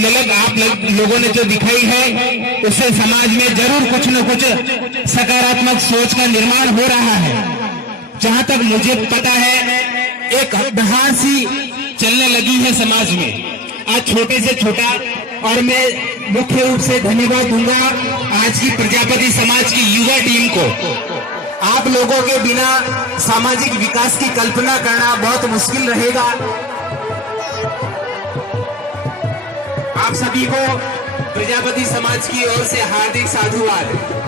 ललक आप लोगों ने जो दिखाई है उससे समाज में जरूर कुछ न कुछ सकारात्मक सोच का निर्माण हो रहा है। जहां तक मुझे पता है एक बहार सी चलने लगी है समाज में, आज छोटे से छोटा। और मैं मुख्य रूप से धन्यवाद दूंगा आज की प्रजापति समाज की युवा टीम को। आप लोगों के बिना सामाजिक विकास की कल्पना करना बहुत मुश्किल रहेगा। आप सभी को प्रजापति समाज की ओर से हार्दिक साधुवाद।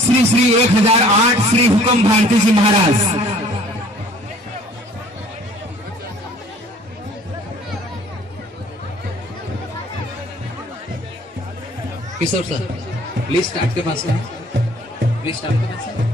श्री श्री 1008 श्री हुक्म भारती जी महाराज। किशोर सर प्लीज स्टार्ट के पास में, प्लीज स्टार्ट के पास में।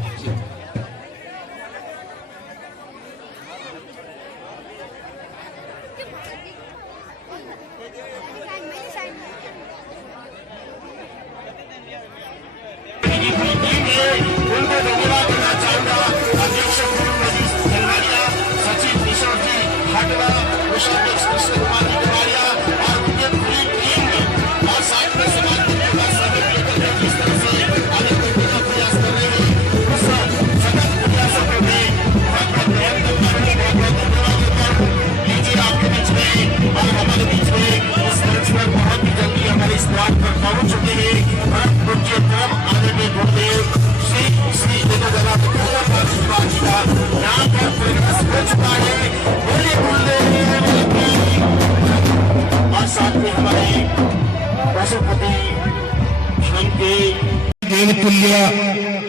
देवतुल्य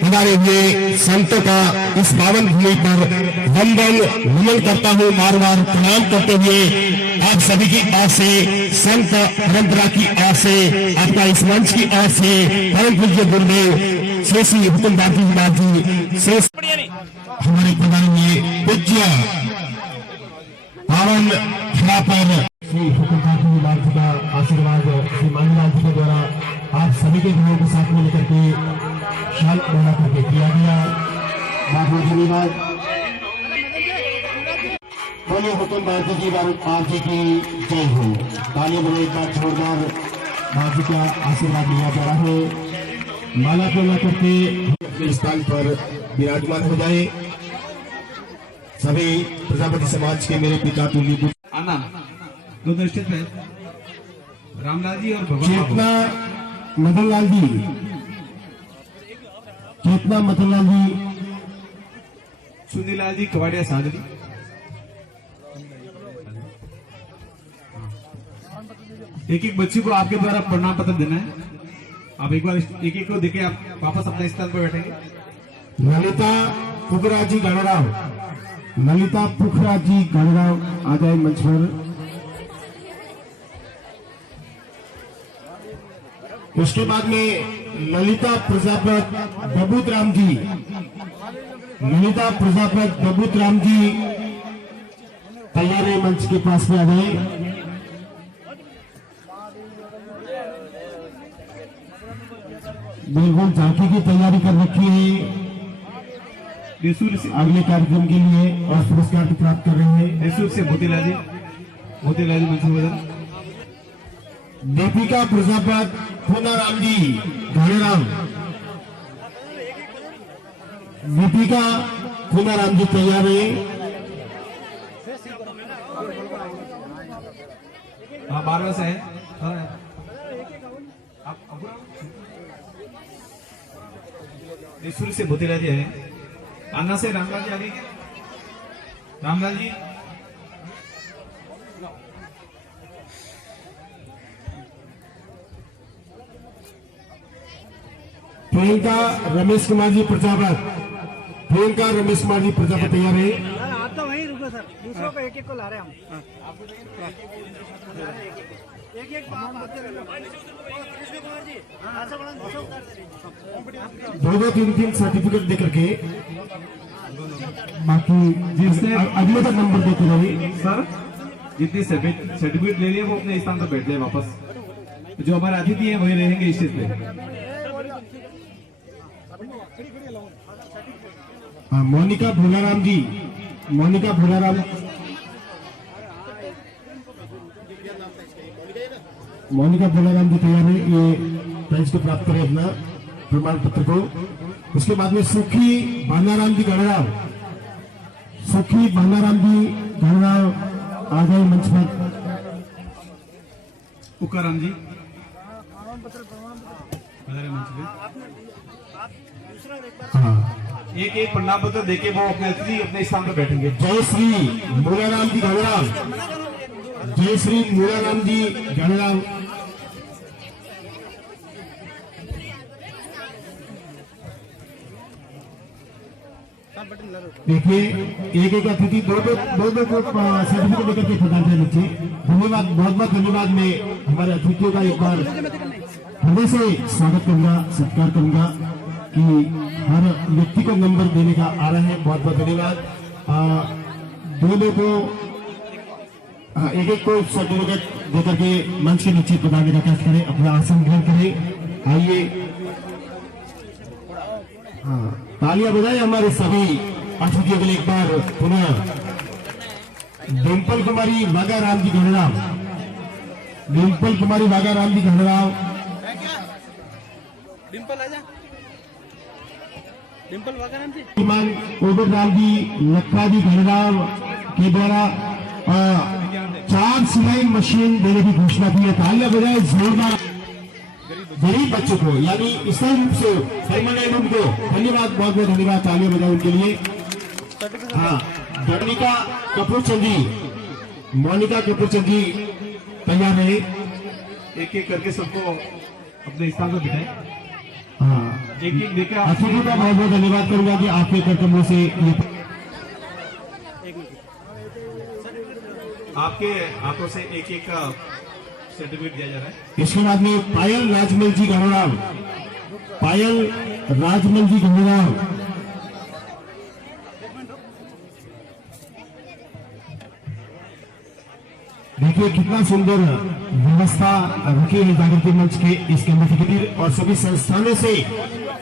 हमारे हुए संतों का इस पावन भूमि पर वंदन नमन करता हूँ, बार बार प्रणाम करते हुए आप सभी की ओर से, संत परंपरा की ओर से, आपका इस मंच की ओर से परम पूज्य गुरुदेव श्री श्री हुक्म भारती महाराज जी से हमारे प्रधान में पूज्य पावन धरा पर श्री हुक्म भारती महाराज जी का आशीर्वाद श्री मानवराज जी के द्वारा आप सभी के घरों को साथ में लेकर के शांत बना करके किया गया। बहुत बहुत धन्यवाद। बोलिए हुक्म भारती जी महाराज जी की जय हो। तालियों में एक बार जोरदार महाराज जी का आशीर्वाद लिया जा रहा है। माला पूर्ण करके अपने स्थान पर विराजमान हो जाए। सभी प्रजापति समाज के मेरे पिता तुल्य आना दोनों स्टेज पे रामलाल जी और चेतना मदनलाल जी, चेतना मदनलाल जी, सुनीलाल जी कवाड़िया सादरी, एक एक बच्ची को आपके द्वारा प्रणाम पत्र देना है। आप एक बार एक एक को देखे आप वापस अपने स्थान पर बैठेंगे। ललिता पुखराज जी गणराव, ललिता पुखराज जी गणराव आ जाए मंच पर। उसके बाद में ललिता प्रजापत बबूत राम जी, ललिता प्रजापत बबूत राम जी तैयार है, मंच के पास में आ जाए। बिल्कुल झांकी की तैयारी कर रखी है अगले कार्यक्रम के लिए और पुरस्कार प्राप्त कर रहे हैं। यशुर से मोतीलाल जी, मोतीलाल जी मंच में। दीपिका प्रजापत पूनाराम जी घाणेराम, दीपिका पूनाराम जी तैयार है। हाँ 12 से है। से मोतीलाल जी है। आना से रामलाल जी आगे, रामलाल जी। प्रियंका रमेश कुमार जी प्रजापत, प्रियंका रमेश कुमार जी प्रजापत तैयार है। आप तो वहीं रुको सर, दूसरों को एक एक को ला रहे हैं हम। एक एक दो तीन सर्टिफिकेट देकर के बाकी जिससे अगले का नंबर देते रहिए सर। जितने सर्टिफिकेट ले लिए वो अपने स्थान पर बैठ जाए वापस। जो हमारे अतिथि है वही रहेंगे स्टेज पे। मोनिका भोलाराम जी, मोनिका भोलाराम, मोनिका भोलाराम जी तैयार है, ये प्राइज को प्राप्त करें अपना प्रमाण पत्र को। उसके बाद में सुखी भानाराम जी गणराव, सुखी भानाराम जी गणराव आ गए मंच पर। उकाराम जी मंच पे। हाँ, एक एक प्रमाण पत्र देके वो अपने अतिथि अपने स्थान पर बैठेंगे। जय श्री मूलाराम जी गणराव, जय श्री मूलाराम जी गणराव। देखिए एक एक अतिथि दो को सर्टिफिकेट लेकर के पधारते हैं नीचे। धन्यवाद, बहुत बहुत धन्यवाद। मैं हमारे अतिथियों का एक बार हृदय से स्वागत करूंगा, सत्कार करूंगा कि हर व्यक्ति को नंबर देने का आ रहा है। बहुत बहुत धन्यवाद। दो को एक एक को सर्टिफिकेट देकर के मंच के नीचे पधारने का प्रयास करें, अपना आसन ग्रहण करें। आइए, हाँ, तालियां बजाएं हमारे सभी अतिथियों के लिए एक बार पुनः। डिम्पल कुमारी वाघाराम जी गणराव, डिम्पल कुमारी वाघाराम जी गणराव। डिम्पल आजा, डिम्पल वाघाराम जी। श्रीमान ओबर राम जी लखा जी गणराव के द्वारा 4 सिलाई मशीन देने की घोषणा की है। तालियां बजाएं जोरदार गरीब बच्चों को, यानी स्थायी रूप से परमानेंट उनको धन्यवाद, बहुत बहुत धन्यवाद। तालियां बजाएं उनके लिए। हाँ, मोनिका कपूर चंदी, मोनिका कपूर चंदी तैयार है। एक एक करके सबको अपने स्थान पर बिठाएं। हाँ, एक एक देकर अतिथि का बहुत बहुत धन्यवाद करूंगा कि आपके कर्तव्यों से ये आपके हाथों से एक एक का सर्टिफिकेट दिया जा रहा है। इसके बाद में पायल राजमल जी गणराव, पायल राजमल जी गणराव। देखिए कितना सुंदर व्यवस्था रखी है जागृति मंच के इस केंद्र के खातिर, और सभी संस्थानों से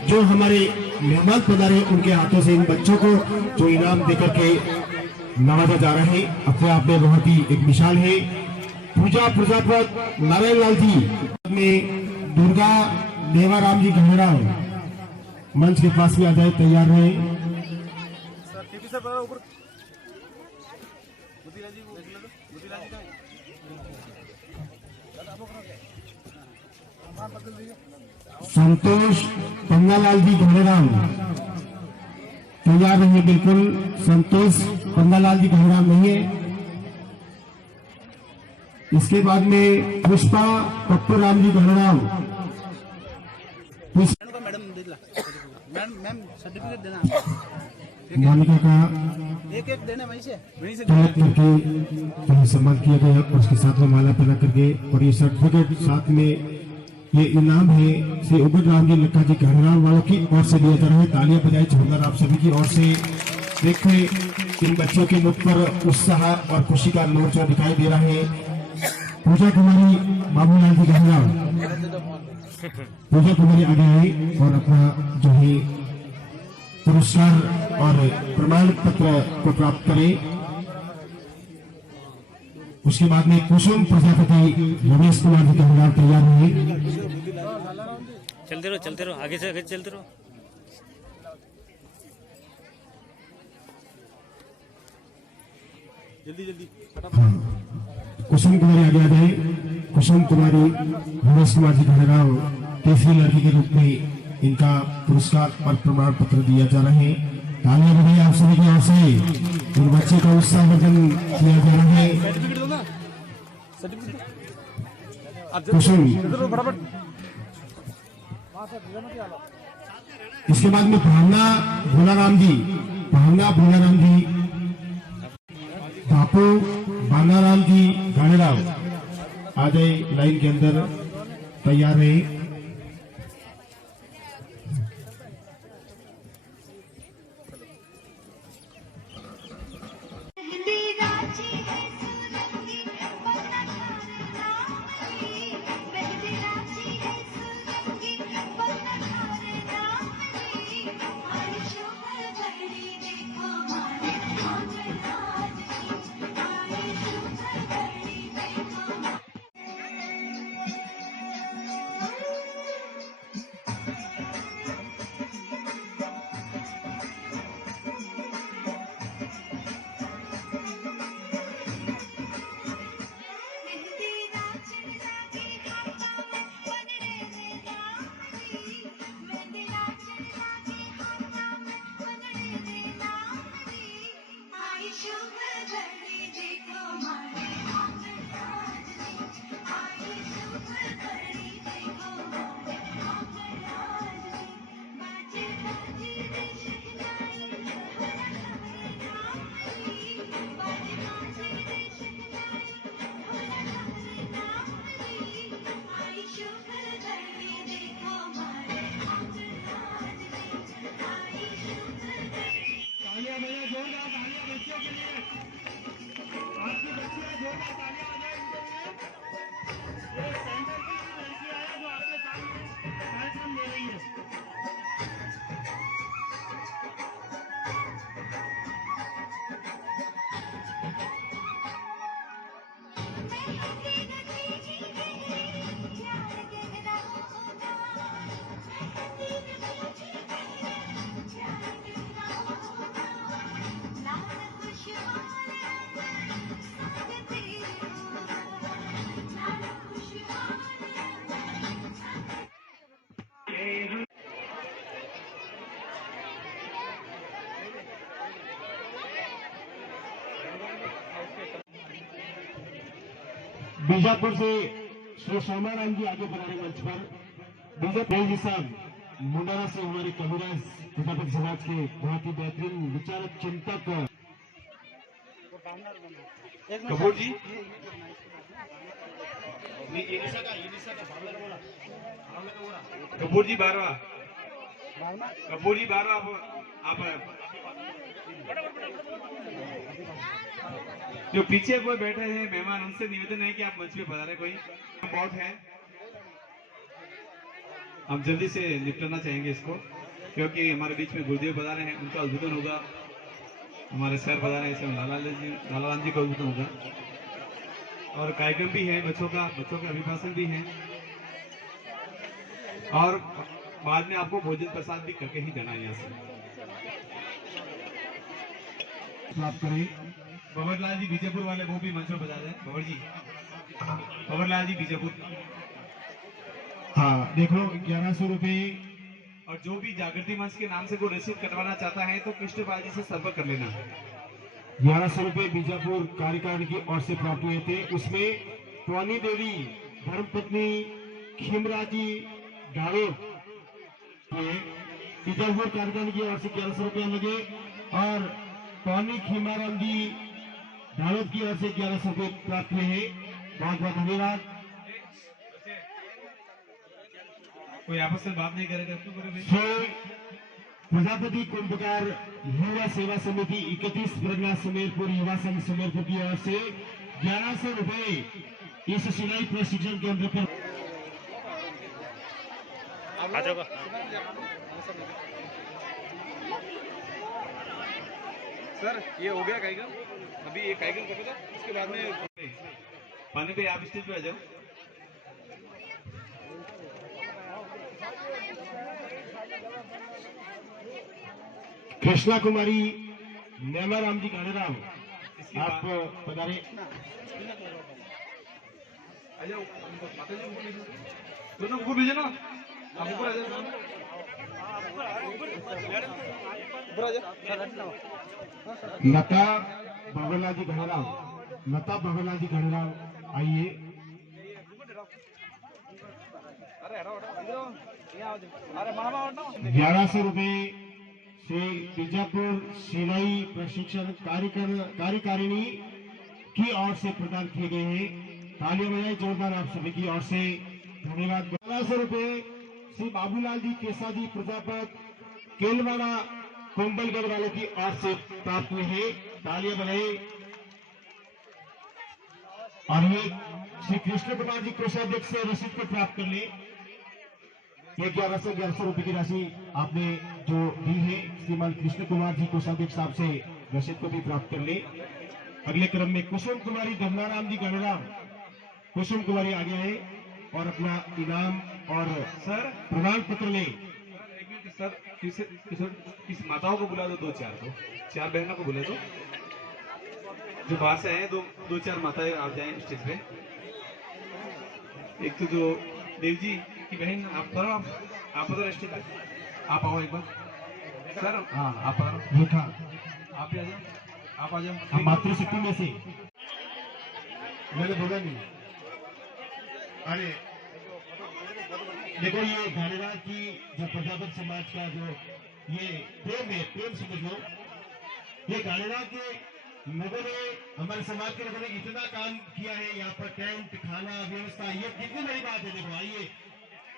जो हमारे मेहमान पधारे उनके हाथों से इन बच्चों को जो इनाम देकर के नवाजा जा रहा है, अपने आप में बहुत ही एक मिसाल है। पूजा प्रजापत नारायण लाल जी में दुर्गा देवाराम जी गणराव मंच के पास भी आ जाए, तैयार रहे। संतोष पन्नालाल जी गणराव तैयार नहीं है, बिल्कुल। संतोष पन्नालाल जी गणराव नहीं है। इसके बाद में पुष्पा पप्पू राम जी गणराव, मैम सर्टिफिकेट देना, मोनिका का एक एक देना वहीं से तिलक करके जो सम्मान किया गया, उसके साथ में माला पहना करके, और ये सर्टिफिकेट साथ में ये इनाम है श्री उबद राम जी लक्का जी गणराव वालों की ओर से दिया जा रहा है। तालियां बजाई जोरदार आप सभी की ओर से। देखिए इन बच्चों के मुख पर उत्साह और खुशी का नोर जो दिखाई दे रहा है। पूजा कुमारी बाबूलाल जी गणराव, पूजा कुमारी आगे आई और अपना जो है पुरस्कार और प्रमाण पत्र को प्राप्त करें। उसके बाद में कुसुम प्रजापति रमेश कुमार जी गणराव तैयार हुए। चलते रहो, आगे से आगे चलते रहो। जल्दी हाँ, कुसुम कुमारी आगे आ जाए। कुसुम कुमारी रमेश कुमार जी गणराव तीसरी लड़की के रूप में इनका पुरस्कार और प्रमाण पत्र दिया जा रहा है। तालियां बजाइए आप सभी की ओर से। इन बच्चे का उत्साहवर्धन किया जा रहा है। कुसुम, इसके बाद में भावना भोलाराम जी, भावना भोलाराम जी, बापू बानाराम जी गणराव आ जाए लाइन के अंदर, तैयार है। जोरदार तालियां बजाएं उनके लिए। ये सेंटर की लड़कियां हैं जो आपके सामने कार्यक्रम ले रही है। बीजापुर से श्री सोमाराम जी आगे बढ़ा रहे मंच पर। बीजापुर जी साहब मुंडारा से हमारे कविराज प्रजापति समाज के बहुत ही बेहतरीन विचारक चिंतक कपूर जी कपूर जी बारवा कपूर जी बारवा आप जो पीछे कोई बैठे हैं मेहमान उनसे निवेदन है कि आप मंच पे पधारें। कोई बहुत है, हम जल्दी से निपटाना चाहेंगे इसको, क्योंकि हमारे बीच में गुरुदेव पधारे हैं, उनका उद्बोधन होगा। हमारे सर पधारे हैं, लालाराम जी का उद्बोधन होगा और कार्यक्रम भी है बच्चों के अभिभाषण भी हैं और बाद में आपको भोजन प्रसाद भी करके ही जाना है। यहाँ से प्राप्त करें। भंवरलाल जी बीजापुर वाले वो भी मंच पर बता दें। भंवरलाल जी बीजापुर। हाँ देखो 1100 रुपये। और जो भी जागृति मंच के नाम से कोई रसीद कटवाना चाहता है तो कृष्णपाल जी से संपर्क कर लेना। 1100 रुपये बीजापुर कार्यकारिणी की ओर से प्राप्त हुए थे। उसमें टोनी देवी धर्मपत्नी खीमराजी डाड़ोर बीजापुर कार्यकारिणी की ओर से 1100 रुपये लगे और टोनी खीमाराम जी डाड़ोर की ओर से 1100 रुपये प्राप्त हुए हैं। बहुत बहुत धन्यवाद। कोई आपस में बात नहीं करेगा तो श्री प्रजापति कुंभकार युवा सेवा समिति 31 प्रगना सुमेरपुर युवा संघ सुमेरपुर की ओर से 1100 रुपये इस सिलाई प्रशिक्षण केंद्र पर। आ जाओ। सर ये हो गया कार्यक्रम, अभी ये कार्यक्रम करेगा उसके बाद में पानी पे आप स्टेज पे आ जाओ। कृष्णा कुमारी नेमाराम जी गानेराम आप पधारे। आ जाओ दोनों को भेजना, आप ऊपर आ जाओ। लता भगवान जी घड़राम, लता भगवान जी घड़राम आइए। 1100 रुपये से बीजापुर सिलाई प्रशिक्षण कार्यकारिणी की ओर से प्रदान किए गए हैं। तालियां बजाएं जोरदार आप सभी की ओर से धन्यवाद। 1200 रुपये श्री बाबूलाल जी केसा जी प्रजापत केलवाड़ा कोंबलगढ़ वालों की ओर से प्राप्त हुए हैं। तालियां बजाएं। और ये श्री कृष्ण कुमार जी कोषाध्यक्ष से रसीद को प्राप्त कर ले। 1100 रुपए की राशि आपने जो दी है श्रीमान कृष्ण कुमार जी कोषाध्यक्ष साहब से रसीद को भी प्राप्त कर ले। अगले क्रम में कुसुम कुमारी धमनाराम जी गणराम, कुसुम कुमारी आगे है और अपना इनाम और सर प्रमाण पत्र ले। सर किस माताओं को बुला दो, चार बहनों को बुला दो जो बाहर से आए। दो चार माताएं आप जाए स्टेज पे। एक तो जो देव जी की बहन आप पधारो स्टेज पे, आप आओ एक बार सर। हाँ आप पधारो, रेखा आप ही आ जाओ, आप आ जाओ। हम मातृशक्ति में से मैंने बोला नहीं। अरे देखो ये घाणेराम की जो प्रजापत समाज का जो ये प्रेम है, प्रेम समझ लो। ये घाणेराम के लोगों ने हमारे समाज के लोगों ने इतना काम किया है। यहाँ पर टेंट, खाना व्यवस्था, ये कितनी बड़ी बात है। देखो आइए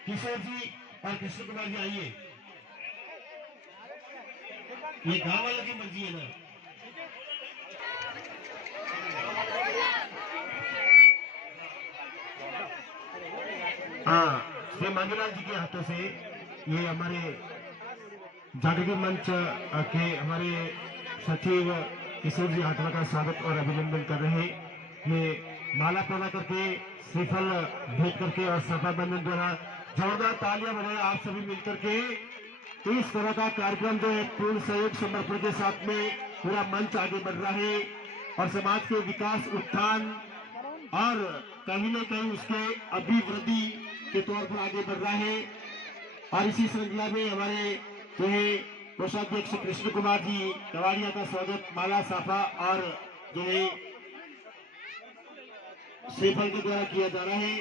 किशोर जी और कृष्ण कुमार जी आइए। ये गांव वालों की मर्जी है ना। श्री मांगीलाल जी के हाथों से ये हमारे जागृति मंच के हमारे सचिव किशोर जी हाथवा का स्वागत और अभिनंदन कर रहे हैं। ये माला पहना करके श्रीफल भेंट करके और सफा बंधन द्वारा जोरदार तालियां बजाएं आप सभी मिलकर के। तो इस तरह का कार्यक्रम जो है पूर्ण सहयोग समर्पण के साथ में पूरा मंच आगे बढ़ रहा है और समाज के विकास उत्थान और कहीं न कहीं उसके अभिवृद्धि के तौर पर आगे बढ़ रहा है। और इसी श्रृंखला में हमारे जो है कोषाध्यक्ष कृष्ण कुमार जी कवाड़िया का स्वागत माला साफा और जो है श्रीफल के द्वारा किया जा रहा है।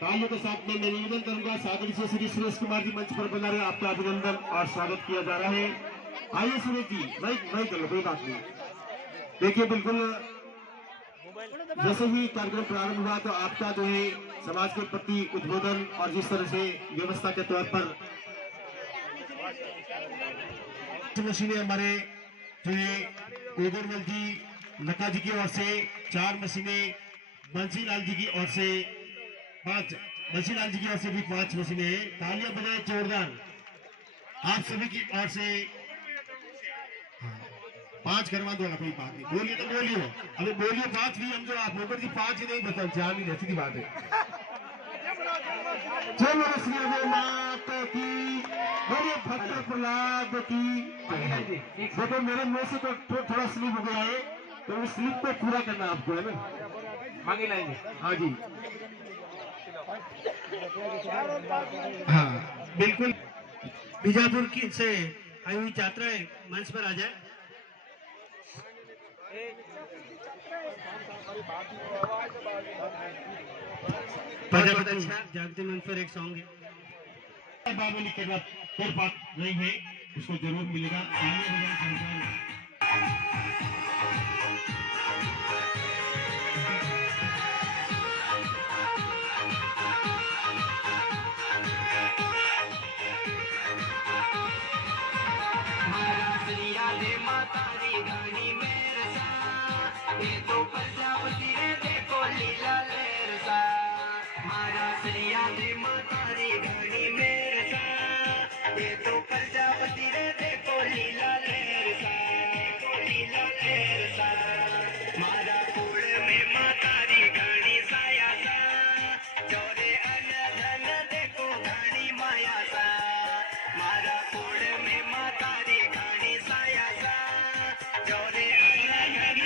तालियों के साथ में मैं निवेदन करूंगा सादर से श्री सुरेश कुमार जी मंच पर बना रहे, आपका अभिनंदन और स्वागत किया जा रहा है। आइए सुरेश जी वही कर लो, कोई बात नहीं। देखिए बिल्कुल जैसे ही कार्यक्रम प्रारंभ हुआ तो आपका जो है समाज के प्रति उद्बोधन और जिस तरह से व्यवस्था के तौर पर मशीनें हमारे जो है ओगरमल जी नक्का जी की ओर से 4 मशीनें, बंसीलाल जी की ओर से 5, बंसीलाल जी की ओर से भी 5 मशीनें हैं। तालियां बजाएं जोरदार आप सभी की ओर से। 5 करवा दो, कोई बात नहीं, बोलिए तो बोलिए, अभी बोलिए 5 भी हम जो आप होकर जी 5 ही नहीं बताओ 4 ही ऐसी की बात है। चलो श्री अजय माता की, बोलिए भक्त प्रहलाद की। देखो मेरे मुंह से तो थोड़ा स्लिप हो गया है, तो उस स्लिप को पूरा करना आपको है ना। मांगी लाइन हाँ जी, हाँ बिल्कुल। बीजापुर की से आई हुई छात्राएं मंच पर आ जाए। जागते मंच पर एक सॉन्ग है बाबली के बाद फिर बात नहीं है, उसको जरूर मिलेगा। प्रजापति रे देखो लीला लेर सा, मारा श्रिया दे मातारी घड़ी मेर सा, ये तो प्रजापति रे देखो लीला लेर सा, लीला लेर सा, मारा कुल में मातारी घड़ी साया सा, चोरे अन धन देखो घड़ी माया सा, मारा कुल में मातारी घड़ी साया सा, चोरे अन धन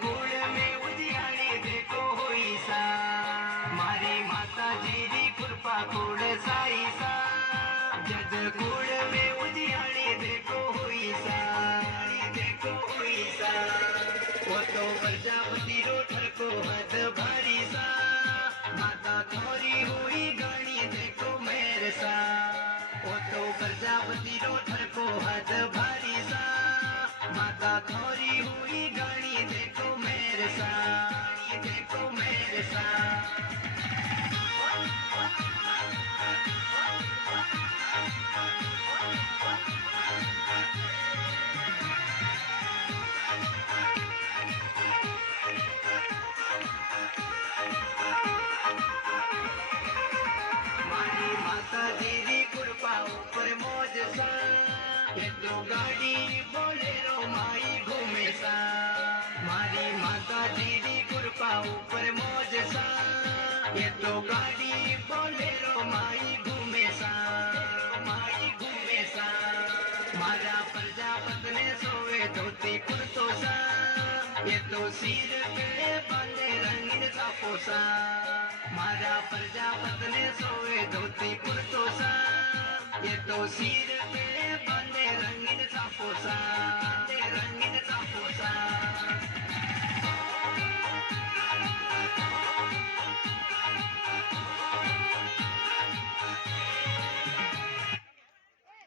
कुल में उजियारी देखो होई सा, मारी माता जी री कृपा कुल साई सा, जज कुल में उजियारी देखो होई सा, देखो होई सा, वो तो प्रजापति रो ठको हद भारी सा, माता थोड़ी हुई गानी देखो मेरे सा, वो तो प्रजापति रो ठको हद भारी सा, माता थोड़ी हुई गानी देखो मेरे सा। तो गाड़ी बोलेरो माई घूमे सा मारी माता दीदी कृपा ऊपर मौज सा ये तो गाड़ी बोलेरो माई घूमे सा मारा प्रजापत ने सोवे धोती कुर्तो सा ये तो सिर पे बांधे रंगीन साफो सा मारा प्रजापत ने सोवे धोती कुर्तो सा ये तो सिर पे बांधे रंगीन साफो सा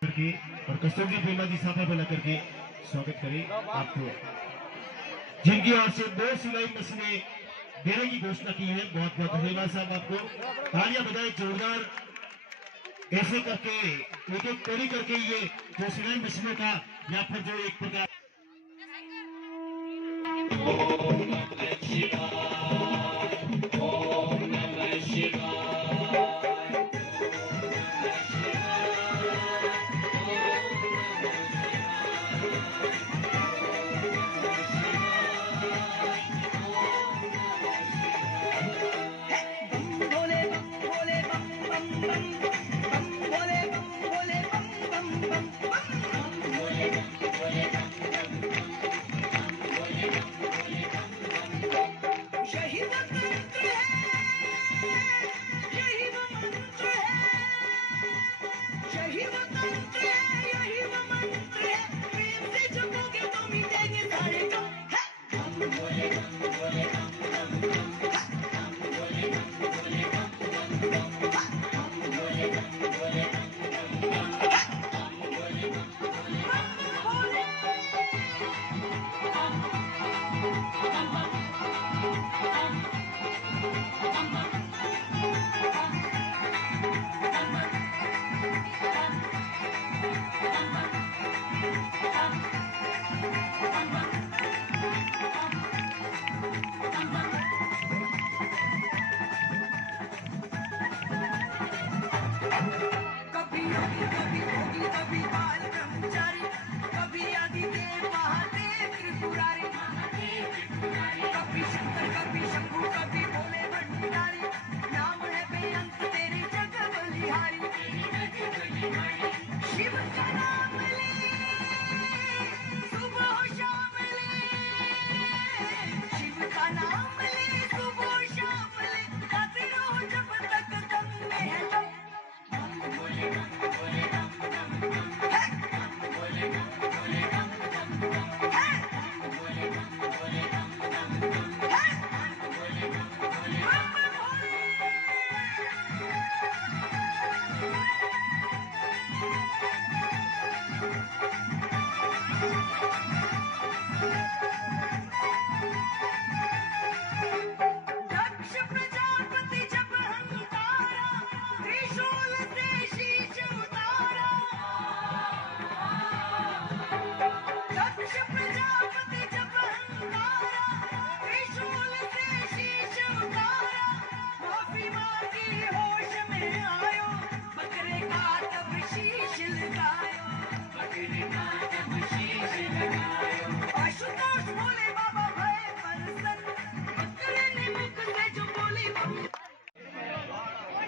करके और कस्तूरी प्रेमा जी साथा पे करके स्वागत करें आपको, जिनकी ओर से 2 सिलाई मशीनें देने की घोषणा की है। बहुत बहुत धन्यवाद साहब आपको। तालियां बजाएं जोरदार। ऐसे करके एक एक टोली करके ये 2 सिलाई मशीनों का या फिर जो एक प्रकार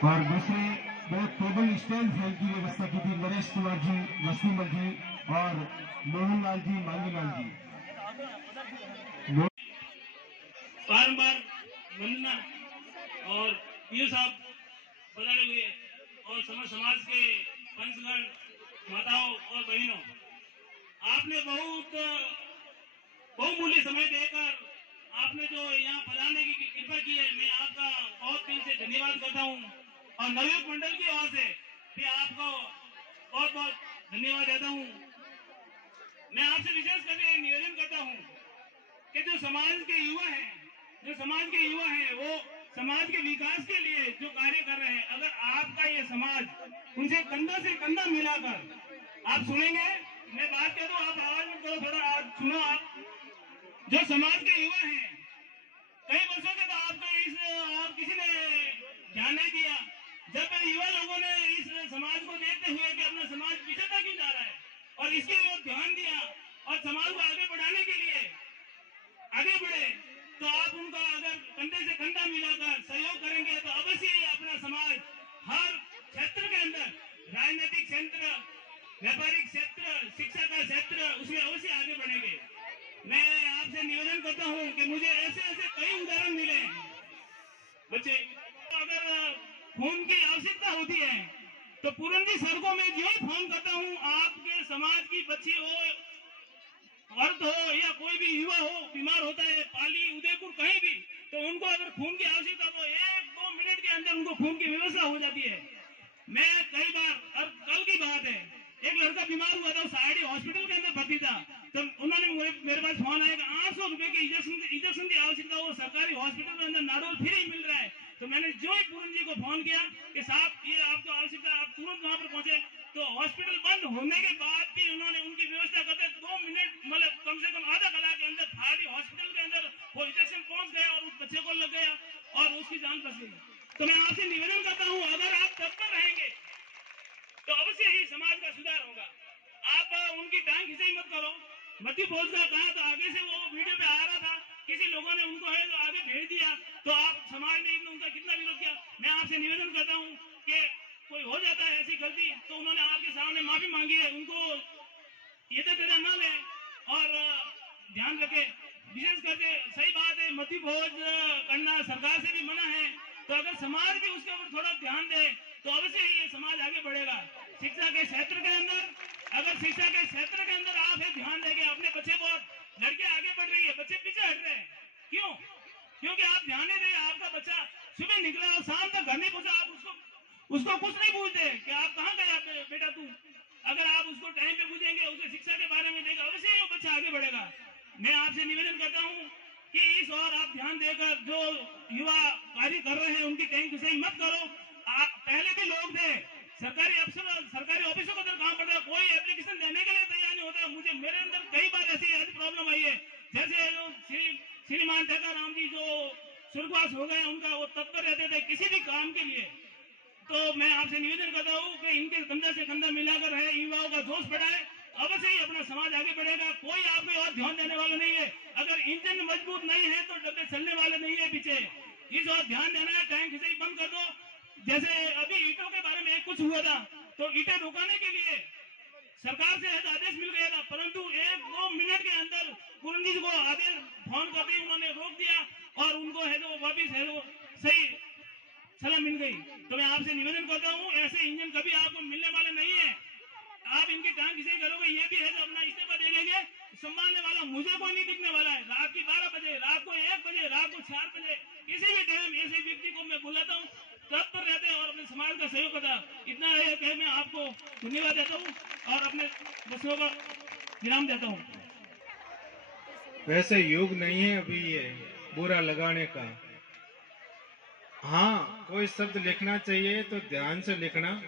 और दूसरे 2 टेबल स्टैंड फैन की व्यवस्था की थी नरेश कुमार जी, लक्ष्मीमल जी और मोहनलाल जी, मांगीलाल जी। बारंबार वंदना और पीओ साहब बधाए हुए और समाज के पंचगण, माताओं और बहनों, आपने बहुत बहुमूल्य समय देकर आपने जो यहाँ पधारने की कृपा की है, मैं आपका बहुत दिल से धन्यवाद करता हूँ और नवयुवक मंडल की ओर से भी आपको बहुत बहुत धन्यवाद देता हूँ। मैं आपसे विशेष करके निवेदन करता हूँ कि जो समाज के युवा हैं वो समाज के विकास के लिए जो कार्य कर रहे हैं, अगर आपका ये समाज उनसे कंधा से कंधा मिलाकर आप सुनेंगे, मैं बात कर दूं, आप आवाज में करो, थोड़ा सुनो आप। जो समाज के युवा हैं, कई वर्षों तक आपको आप किसी ने ध्यान नहीं दिया। जब युवा लोगों ने इस समाज को देखते हुए कि अपना समाज पिछड़ता क्यों जा रहा है और इसके ओर ध्यान दिया और समाज को आगे बढ़ाने के लिए आगे बढ़े, तो आप उनका अगर कंधे से कंधा मिलाकर सहयोग करेंगे तो अवश्य ही अपना समाज हर क्षेत्र के अंदर, राजनीतिक क्षेत्र, व्यापारिक क्षेत्र, शिक्षा का क्षेत्र, उसमें अवश्य आगे बढ़ेंगे। मैं आपसे निवेदन करता हूं कि मुझे ऐसे ऐसे कई उदाहरण मिले हैं। बच्चे अगर खून की आवश्यकता होती है तो पूरन जी सर को मैं जो ही फोन करता हूँ, आपके समाज की बच्ची हो, औरत हो या कोई भी युवा हो, बीमार होता है पाली, उदयपुर, कहीं भी, तो उनको अगर खून की आवश्यकता तो 1-2 मिनट के अंदर उनको खून की व्यवस्था हो जाती है। मैं कई बार, और कल की बात है, एक लड़का बीमार हुआ था, साइडी हॉस्पिटल के अंदर भर्ती था, तो उन्होंने मेरे पास फोन आया कि 800 रुपए के इंजेक्शन की आवश्यकता हो, सरकारी हॉस्पिटल के अंदर नाडोल फ्री मिल रहा है। तो मैंने जो ही पूरन जी को फोन किया कि साहब ये आपको आवश्यकता, आप तुरंत वहां पर पहुंचे। तो हॉस्पिटल बंद होने के बाद भी उन्होंने उनकी व्यवस्था करते 2 मिनट, मतलब कम से कम आधा कलाक के अंदर फाड़ी हॉस्पिटल के अंदर वो इंजेक्शन पहुंच गया और उस बच्चे को लग गया और उसकी जान बच गई। तो मैं आपसे निवेदन करता हूँ, अगर आप तत्पर रहेंगे तो अवश्य ही समाज का सुधार होगा। आप उनकी टांग खिंचाई मत करो। मध्य भोज का कहा तो आगे से वो वीडियो पे आ रहा था, किसी लोगों ने उनको है तो आगे भेज दिया, तो आप समाज ने उनका कितना विरोध किया। मैं आपसे निवेदन करता हूँ कि कोई हो जाता है ऐसी गलती तो उन्होंने आपके सामने माफी मांगी है, उनको ये तेजा न ले और ध्यान रखे। विशेष करके सही बात है, मध्य भोज करना सरकार से भी मना है, तो अगर समाज भी उसके ऊपर थोड़ा ध्यान दे तो अवश्य ही ये समाज आगे बढ़ेगा। शिक्षा के क्षेत्र के अंदर, अगर शिक्षा के क्षेत्र के अंदर आप ध्यान देंगे, अपने बच्चे को, लड़के आगे बढ़ रही है, बच्चे पीछे हट रहे हैं, क्यों? क्योंकि आप ध्यान नहीं दे, आपका बच्चा सुबह निकला और शाम तक घर नहीं पहुंचा, आप उसको कुछ नहीं पूछते कि आप कहाँ गया बेटा तू। अगर आप उसको टाइम पे पूछेंगे, उसे शिक्षा के बारे में देगा, अवश्य ही वो बच्चा आगे बढ़ेगा। मैं आपसे निवेदन करता हूँ कि इस और आप ध्यान देकर जो युवा कार्य कर रहे हैं उनकी टैंक से मत करो। पहले भी लोग थे, सरकारी अफसर, सरकारी ऑफिसों को काम पड़ता है, कोई एप्लीकेशन देने के लिए तैयार नहीं होता। मुझे मेरे अंदर कई बार ऐसी प्रॉब्लम आई है। जैसे श्रीमान टेकाराम जी जो स्वर्गवास हो गए, उनका वो तत्पर रहते थे किसी भी काम के लिए। तो मैं आपसे निवेदन करता हूँ कि इनके कंधा से कंधा मिलाकर है, युवाओं का जोश बढ़ाए, अवश्य ही अपना समाज आगे बढ़ेगा। कोई आपको और ध्यान देने वाला नहीं है। अगर इंजन मजबूत नहीं है तो डब्बे चलने वाले नहीं है पीछे। इस और ध्यान देना है, टैंक खिंचाई बंद कर दो। जैसे अभी ईंटों के बारे में कुछ हुआ था, तो ईंटें रुकाने के लिए सरकार से आदेश मिल गया था, परंतु 1-2 मिनट के अंदर पूरन जी को आदेश फोन कर दी, उन्होंने रोक दिया और उनको है जो वापिस है जो सही सलाह मिल गई। तो मैं आपसे निवेदन करता हूँ, ऐसे इंजन कभी आपको मिलने वाले नहीं है। आप इनकी टांग खिंचाई करोगे, ये भी है जो अपना इस्तीफा दे देंगे, संभालने वाला मुझे कोई नहीं दिखने वाला है। रात की 12 बजे, रात को 1 बजे, रात को 4 बजे, किसी भी टाइम ऐसे व्यक्ति को मैं बुलाता हूँ, तत्पर रहते हैं और अपने समाज का सहयोग करता। इतना है कि मैं आपको धन्यवाद देता हूँ और अपने बच्चों का विराम देता हूँ। वैसे युग नहीं है अभी ये बुरा लगाने का। हाँ, कोई शब्द लिखना चाहिए तो ध्यान से लिखना।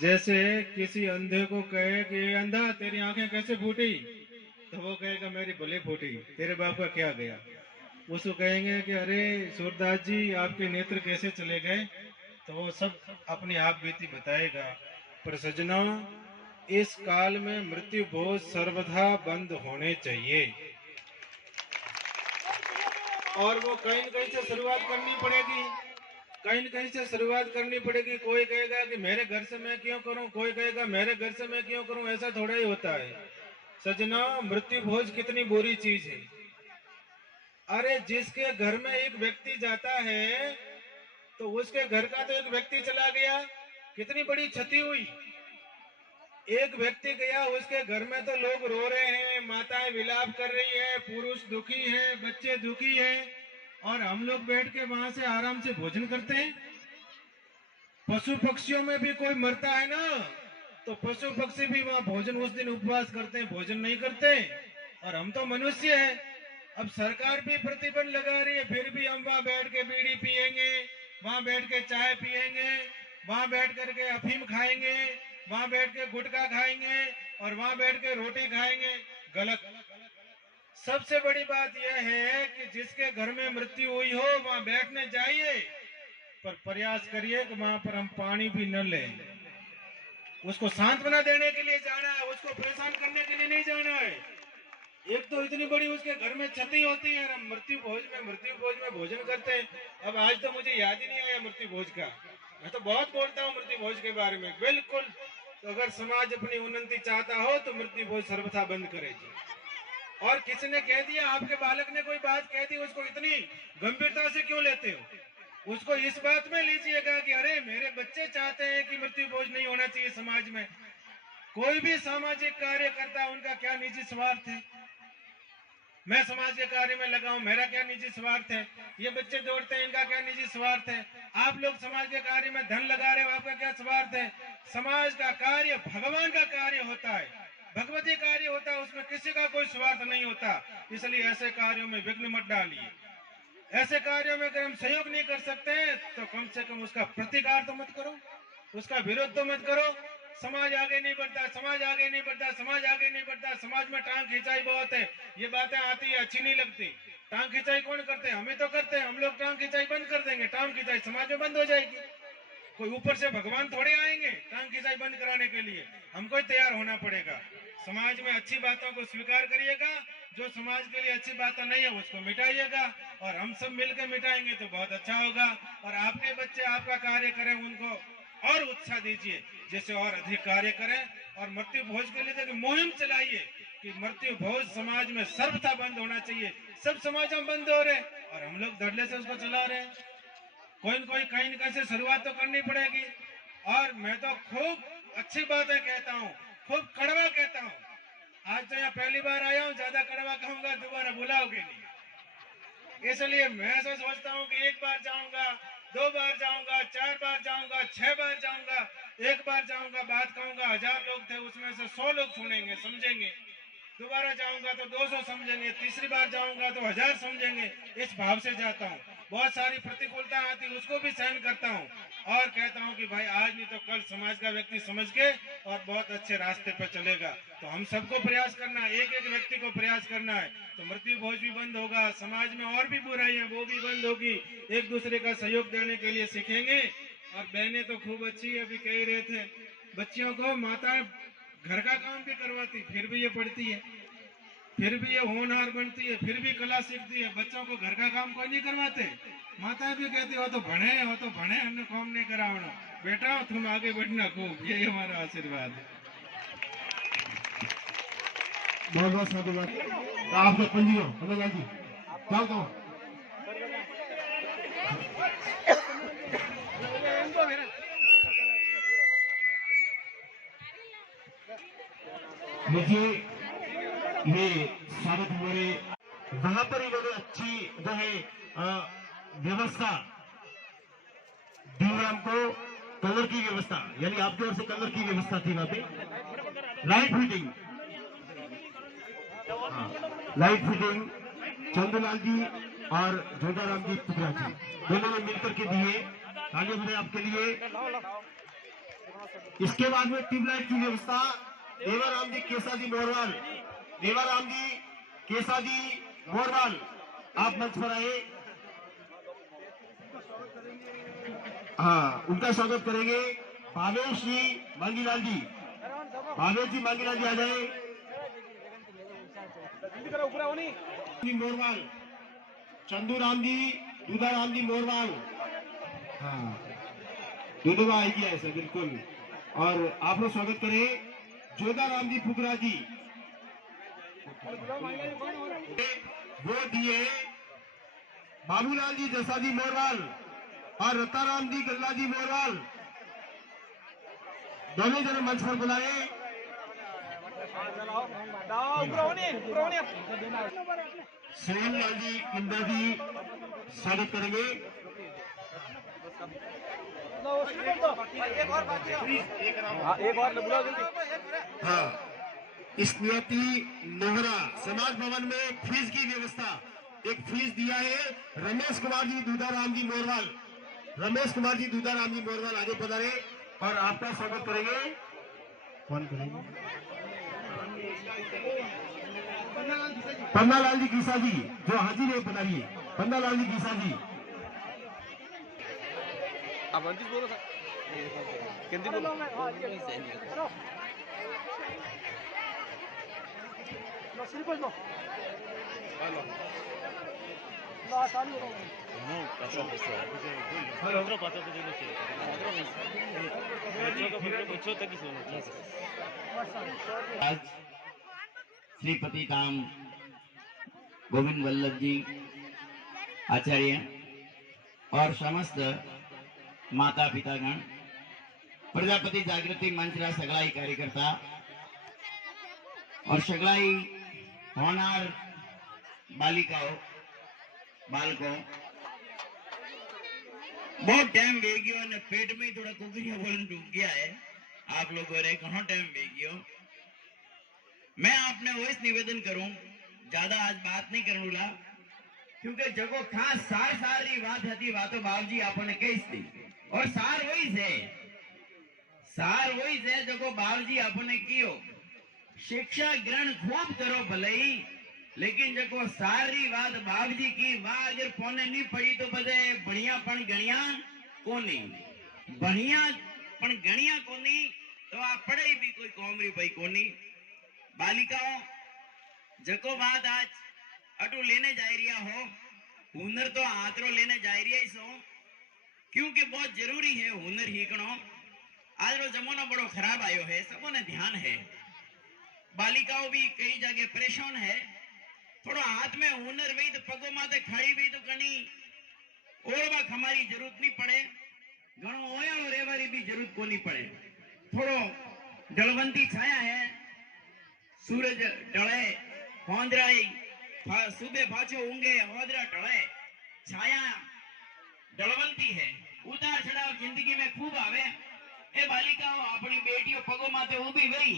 जैसे किसी अंधे को कहे कि अंधा तेरी आंखें कैसे फूटी, तो वो कहेगा मेरी भले फूटी, तेरे बाप का क्या गया। उसको कहेंगे कि अरे सूरदास जी आपके नेत्र कैसे चले गए, तो वो सब अपनी आप बीती बताएगा। पर सज्जनों, इस काल में मृत्यु भोज सर्वथा बंद होने चाहिए और वो कहीं न कहीं से शुरुआत करनी पड़ेगी, कहीं न कहीं से शुरुआत करनी पड़ेगी। कोई कहेगा कि मेरे घर से मैं क्यों करूं, कोई कहेगा मेरे घर से मैं क्यों करूं, ऐसा थोड़ा ही होता है। सज्जनों, मृत्यु भोज कितनी बुरी चीज है। अरे जिसके घर में एक व्यक्ति जाता है तो उसके घर का तो एक व्यक्ति चला गया, कितनी बड़ी क्षति हुई। एक व्यक्ति गया, उसके घर में तो लोग रो रहे हैं, माताएं विलाप कर रही है, पुरुष दुखी है, बच्चे दुखी है, और हम लोग बैठ के वहां से आराम से भोजन करते हैं। पशु पक्षियों में भी कोई मरता है ना, तो पशु पक्षी भी वहां भोजन उस दिन उपवास करते हैं, भोजन नहीं करते, और हम तो मनुष्य हैं। अब सरकार भी प्रतिबंध लगा रही है, फिर भी हम वहां बैठ के बीड़ी पियेंगे, वहां बैठ के चाय पियेंगे, वहां बैठ करके अफीम खाएंगे, वहां बैठ के गुटखा खाएंगे और वहां बैठ के रोटी खाएंगे। गलत। सबसे बड़ी बात यह है कि जिसके घर में मृत्यु हुई हो वहां बैठने जाइए, पर प्रयास करिए कि वहां पर हम पानी भी न लें। उसको सांत्वना देने के लिए जाना है, उसको परेशान करने के लिए नहीं जाना है। एक तो इतनी बड़ी उसके घर में क्षति होती है, हम मृत्यु भोज में भोजन करते हैं। अब आज तो मुझे याद ही नहीं आया मृत्यु भोज का। मैं तो बहुत बोलता हूँ मृत्यु भोज के बारे में। बिल्कुल, तो अगर समाज अपनी उन्नति चाहता हो तो मृत्यु भोज सर्वथा बंद करेगी। और किसी ने कह दिया, आपके बालक ने कोई बात कह दी, उसको इतनी गंभीरता से क्यों लेते हो? उसको इस बात में लीजिएगा कि अरे मेरे बच्चे चाहते हैं कि मृत्यु भोज नहीं होना चाहिए समाज में। कोई भी सामाजिक कार्य करता है, उनका क्या निजी स्वार्थ है? मैं समाज के कार्य में लगा हूं, मेरा क्या निजी स्वार्थ है? ये बच्चे दौड़ते हैं, इनका क्या निजी स्वार्थ है? आप लोग समाज के कार्य में धन लगा रहे हो, आपका क्या स्वार्थ है? समाज का कार्य भगवान का कार्य होता है, भगवती कार्य होता है, उसमें किसी का कोई स्वार्थ नहीं होता। इसलिए ऐसे कार्यों में विघ्न मत डालिए। ऐसे कार्यों में अगर हम सहयोग नहीं कर सकते हैं तो कम से कम उसका प्रतिकार तो मत करो, उसका विरोध तो मत करो। समाज आगे नहीं बढ़ता, समाज आगे नहीं बढ़ता, समाज आगे नहीं बढ़ता। समाज में टांग खिंचाई बहुत है, ये बातें आती है, अच्छी नहीं लगती। टांग खिंचाई कौन करते हैं? हम ही तो करते हैं। हम लोग टांग खिंचाई बंद कर देंगे, टांग खिंचाई समाज में बंद हो जाएगी। कोई ऊपर से भगवान थोड़े आएंगे टांग खिंचाई बंद कराने के लिए, हमको ही तैयार होना पड़ेगा। समाज में अच्छी बातों को स्वीकार करिएगा, जो समाज के लिए अच्छी बातें नहीं है उसको मिटाइएगा, और हम सब मिलकर मिटाएंगे तो बहुत अच्छा होगा। और आपके बच्चे आपका कार्य करें, उनको और उत्साह दीजिए जैसे और अधिक कार्य करें। और मृत्यु भोज के लिए देखिए मुहिम चलाइए कि मृत्यु भोज समाज में सर्वथा बंद होना चाहिए। सब समाज में बंद हो रहे और हम लोग धड़ल्ले से उसको चला रहे हैं। कोई न कोई कहीं न कहीं से शुरुआत तो करनी पड़ेगी। और मैं तो खूब अच्छी बातें कहता हूँ, खूब कड़वा कहता हूँ। आज तो यहाँ पहली बार आया हूँ, ज्यादा कड़वा कहूंगा दोबारा बुलाओगे नहीं। इसलिए मैं ऐसा सोचता हूँ कि एक बार जाऊंगा, 2 बार जाऊंगा, 4 बार जाऊंगा, 6 बार जाऊंगा, 1 बार जाऊंगा, बात कहूंगा, 1000 लोग थे उसमें से 100 लोग सुनेंगे, समझेंगे। दोबारा जाऊंगा तो 200 समझेंगे, तीसरी बार जाऊंगा तो 1000 समझेंगे। इस भाव से जाता हूँ। बहुत सारी प्रतिकूलता आती, उसको भी सहन करता हूँ और कहता हूँ कि भाई आज नहीं तो कल समाज का व्यक्ति समझ के और बहुत अच्छे रास्ते पर चलेगा। तो हम सबको प्रयास करना है, एक एक व्यक्ति को प्रयास करना है, तो मृत्यु भोज भी बंद होगा। समाज में और भी बुराइयां वो भी बंद होगी। एक दूसरे का सहयोग देने के लिए सीखेंगे। और बहनें तो खूब अच्छी अभी कह रहे थे, बच्चियों को माता घर का काम भी करवाती, फिर भी ये पढ़ती है, फिर भी ये होनहार बनती है, फिर भी कला सीखती है। बच्चों को घर का काम कोई नहीं करवाते। माता भी कहती हो तो भणे, हमने काम नहीं करावना। बेटा तुम आगे बढ़ना खूब, यही हमारा आशीर्वाद है। बहुत बहुत साधुवाद। आपके पंजीओ पंडित जी जाओ तो देखिए ये स्वागत हमारे वहां पर इन्होंने अच्छी जो है व्यवस्था दीवार को कलर की व्यवस्था, यानी आपकी ओर से कलर की व्यवस्था थी वहां पे। Light fitting, light fitting Chandulal ji और जोधाराम जी पुत्रा जी दोनों ने मिलकर के दिए। तालियां बजाएं आपके लिए। इसके बाद में ट्यूबलाइट की व्यवस्था देवाराम जी केसाजी मोरवाल, देवाराम जी केसाजी मोरवाल आप मंच पर आए। हाँ, उनका स्वागत करेंगे। भावेश जी मांगीलाल जी, भावेश जी मांगीलाल जी आ जाए। मोरवाल, चंदूराम जी, दूधाराम जी मोरवाल, हाँ दूधवा आएगी ऐसे बिल्कुल। और आप लोग स्वागत करें जोधाराम जी फुकरा जी, वो दिए बाबूलाल जी जसाजी मोरवाल और रताराम जी गल्ला जी मोरवाल, दोनों जने मंच पर बुलाए। सोहनलाल जी किंदा जी स्वागत करेंगे। हाँ, स्मृति नोहरा समाज भवन में फीस की व्यवस्था, एक फीस दिया है रमेश कुमार जी दूधाराम जी मोरवाल। रमेश कुमार जी दूधाराम जी मोरवाल आगे पधारे और आपका स्वागत करेंगे। कौन करेंगे? पन्नालाल जी गीसा जी जो हाजिर है पधारिए। पन्नालाल जी गीसा जी लो स्लीपर लो चालू आज श्रीपति धाम गोविंद वल्लभ जी आचार्य और समस्त माता पितागण प्रजापति जागृति मंच रा सगळाई कार्यकर्ता और सगळाई होनार बालिकाओं बालकों बहुत टाइम वे गयो ने पेट में थोड़ा कुकरिया बोलन डूब गया है। आप लोगों रे घणो टाइम वे गयो। मैं आपने वही निवेदन करूं, ज्यादा आज बात नहीं करूंगा क्योंकि जगो खास सार सारी बात हती वातो बाबूजी आपने कही थी और सार वही से जगो बाबूजी आपने कियो। शिक्षा ग्रहण खूब करो भले ही, लेकिन जको सारी बात बाबूजी की वाह अगर पौने नहीं पड़ी तो बदे बढ़िया पण गणिया कोनी, बढ़िया पण गणिया कोनी तो आप पढ़े भी कोई कौमरी भाई कोनी। बालिकाओं जको बात आज अटू लेने जा रिया हो, हुनर तो आतरो लेने जा रिया सो, क्योंकि बहुत जरूरी है हुनर हीकणो। आज रो जमानो बड़ो खराब आयो है, सबों ने ध्यान है। बालिकाओं भी कई जगह परेशान है। थोड़ा हाथ में हुनर वही तो पगो माते खड़ी भी तो कणी ओरवा खमारी जरूरत नहीं पड़े, घणो ओयाळो रेवारी भी जरूरत को नहीं पड़े। थोड़ो डलवंती छाया है, सूरज ढले होंदराई सुबह पाछो ऊंगे होदरा ढले, छाया डलवंती है, उतार चढ़ाव जिंदगी में खूब आवे। ए बालिकाओं अपनी बेटियों पगो माते उभी वही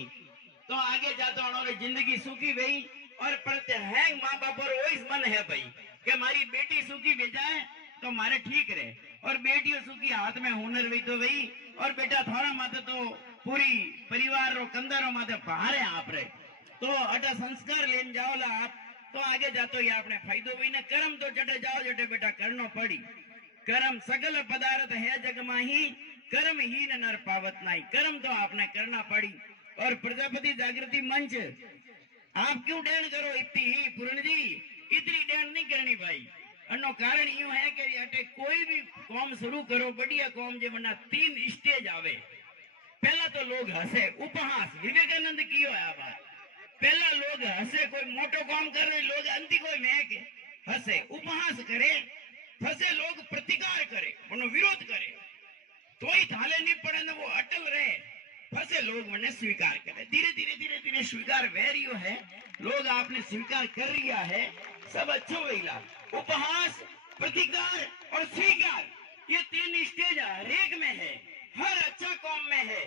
तो आगे जाता उन्होंने जिंदगी सुखी वही और प्रत्येक माँ बाप और वही मन है भाई कि हमारी बेटी सुखी भेजाए तो हमारे ठीक रहे, और बेटियों सुखी हाथ में हुनर वही तो वही, और बेटा थोड़ा माते तो पूरी परिवार रो कंदरो माते बाहर आप रहे तो अटा संस्कार लेन जाओ ला आप तो आगे जातो ये आपने फायदो भी न। कर्म तो जटे जाओ जटे बेटा करनो पड़ी, कर्म सगल पदार्थ है जग माही, कर्म ही न नर पावत नहीं, कर्म तो आपने करना पड़ी। और प्रजापति जागृति मंच आप क्यों डेन करो इतनी ही पूर्ण जी, इतनी डेन नहीं करनी भाई। अनो कारण यूं है कि अटे कोई भी कॉम शुरू करो बढ़िया कॉम जे वरना 3 स्टेज आवे। पहला तो लोग हंसे, उपहास विवेकानंद कियो है बात। पहला लोग हंसे, कोई मोटो काम कर रहे लोग अंति कोई में के हंसे उपहास करे, फंसे लोग प्रतिकार करे उनो विरोध करे तो ही थाले नहीं पड़े ना वो अटल रहे, फंसे लोग उन्हें स्वीकार करे। धीरे धीरे धीरे धीरे स्वीकार वैरियो है, लोग आपने स्वीकार कर लिया है, सब अच्छो वहीला। उपहास प्रतिकार और स्वीकार ये 3 स्टेज हरेक में है, हर अच्छा कौम में है।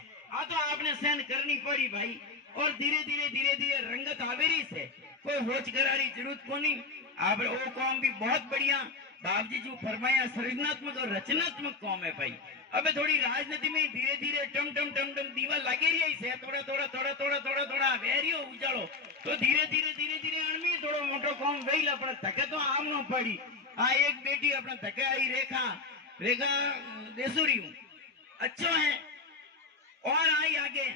तो आपने सहन करनी पड़ी भाई। और धीरे धीरे धीरे धीरे रंगत आवेरी से कोई होच करारी जरूरत को नहीं। आप वो कौम भी बहुत बढ़िया बाबूजी जो फरमाया सृजनात्मक और रचनात्मक कौम है भाई। अब थोड़ी राजनीति में धीरे धीरे टम टम टम टम दीवा लगे रही से थोड़ा थोड़ा थोड़ा थोड़ा थोड़ा थोड़ा वेरियो उजाड़ो तो धीरे धीरे धीरे धीरे अणमी थोड़ो मोटो कौम वही अपने धके तो आमनो पड़ी। एक बेटी अपना धके आई रेखा देसुरी अच्छो है और आई आगे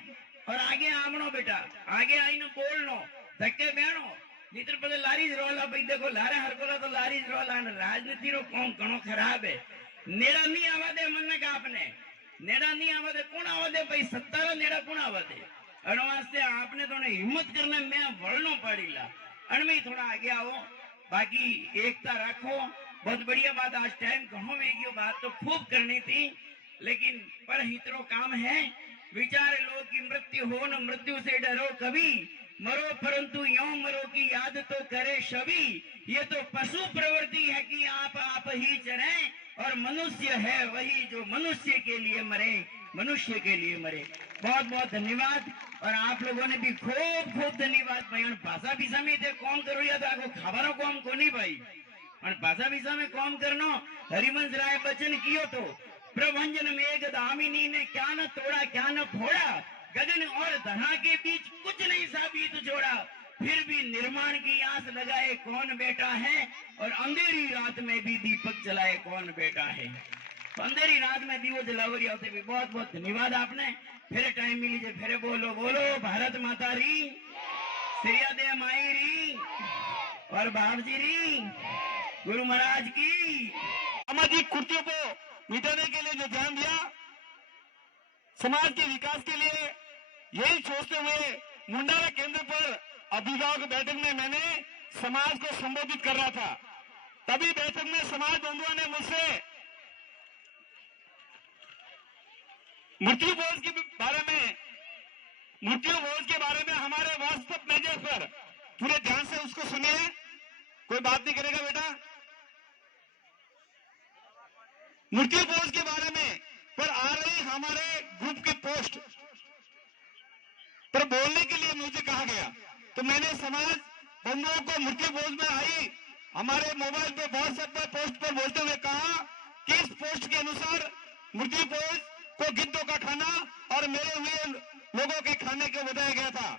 और आगे आमनो बेटा आगे आई न बोलनो धक्के बेनो नितर पदे लारी रोला भाई देखो लारे हर कोला तो लारी रोला राजनीति रो कौन घणो खराब है। नेड़ा नहीं आवा दे मन का आपने नेड़ा नहीं आवा दे कौन आवा दे भाई सत्तारा नेड़ा कौन आवा दे अणवास्ते आपने तो हिम्मत करने में वळनो पड़ीला अणमे थोड़ा आगे आओ बाकी एकता रखो। बहुत बढ़िया बात आज टाइम घणो वेगियो बात तो खूब करनी थी लेकिन पर हितरो काम है। विचार लो कि मृत्यु हो न मृत्यु से डरो कभी मरो परंतु यों मरो की याद तो करे सभी। ये तो पशु प्रवृत्ति है कि आप ही चरे और मनुष्य है वही जो मनुष्य के लिए मरे मनुष्य के लिए मरे। बहुत बहुत धन्यवाद और आप लोगों ने भी खूब खूब धन्यवाद भाई। भाषा भीषा में थे कौन करो या तो आगो खबरों कौन को नहीं भाई और भाषा भीषा में कौन करनो। हरिवंश राय बच्चन कियो तो प्रभंजन मेघ दामिनी ने क्या न तोड़ा क्या न फोड़ा गगन और धरा के बीच कुछ नहीं साबित जोड़ा फिर भी निर्माण की आस लगाए कौन बेटा है और अंधेरी रात में भी दीपक जलाए कौन बेटा है। अंधेरी रात में दीवो जलावरी होते भी बहुत बहुत धन्यवाद आपने। फिर टाइम मिली जे फिर बोलो बोलो भारत माता री, श्रिया दे माई री और बाप जी री, गुरु महाराज की। सामाजिक कुर्तियों को मिटाने के लिए जो ध्यान दिया, समाज के विकास के लिए, यही सोचते हुए मुंडारा केंद्र पर अभिभावक बैठक में मैंने समाज को संबोधित कर रहा था। तभी बैठक में समाज बंधुओं ने मुझसे मृत्यु भोज के बारे में हमारे व्हाट्सएप मैसेज पर पूरे ध्यान से उसको सुनिए, कोई बात नहीं करेगा बेटा। मृत्यु भोज के बारे में पर आ रही हमारे ग्रुप की पोस्ट पर बोलने के लिए मुझे कहा गया, तो मैंने समाज बंधुओं को मृत्यु भोज में आई हमारे मोबाइल पे व्हाट्सएप पर पोस्ट पर बोलते हुए कहा कि इस पोस्ट के अनुसार मृत्यु भोज को गिद्धों का खाना और मेरे हुए लोगों के खाने को बताया गया था।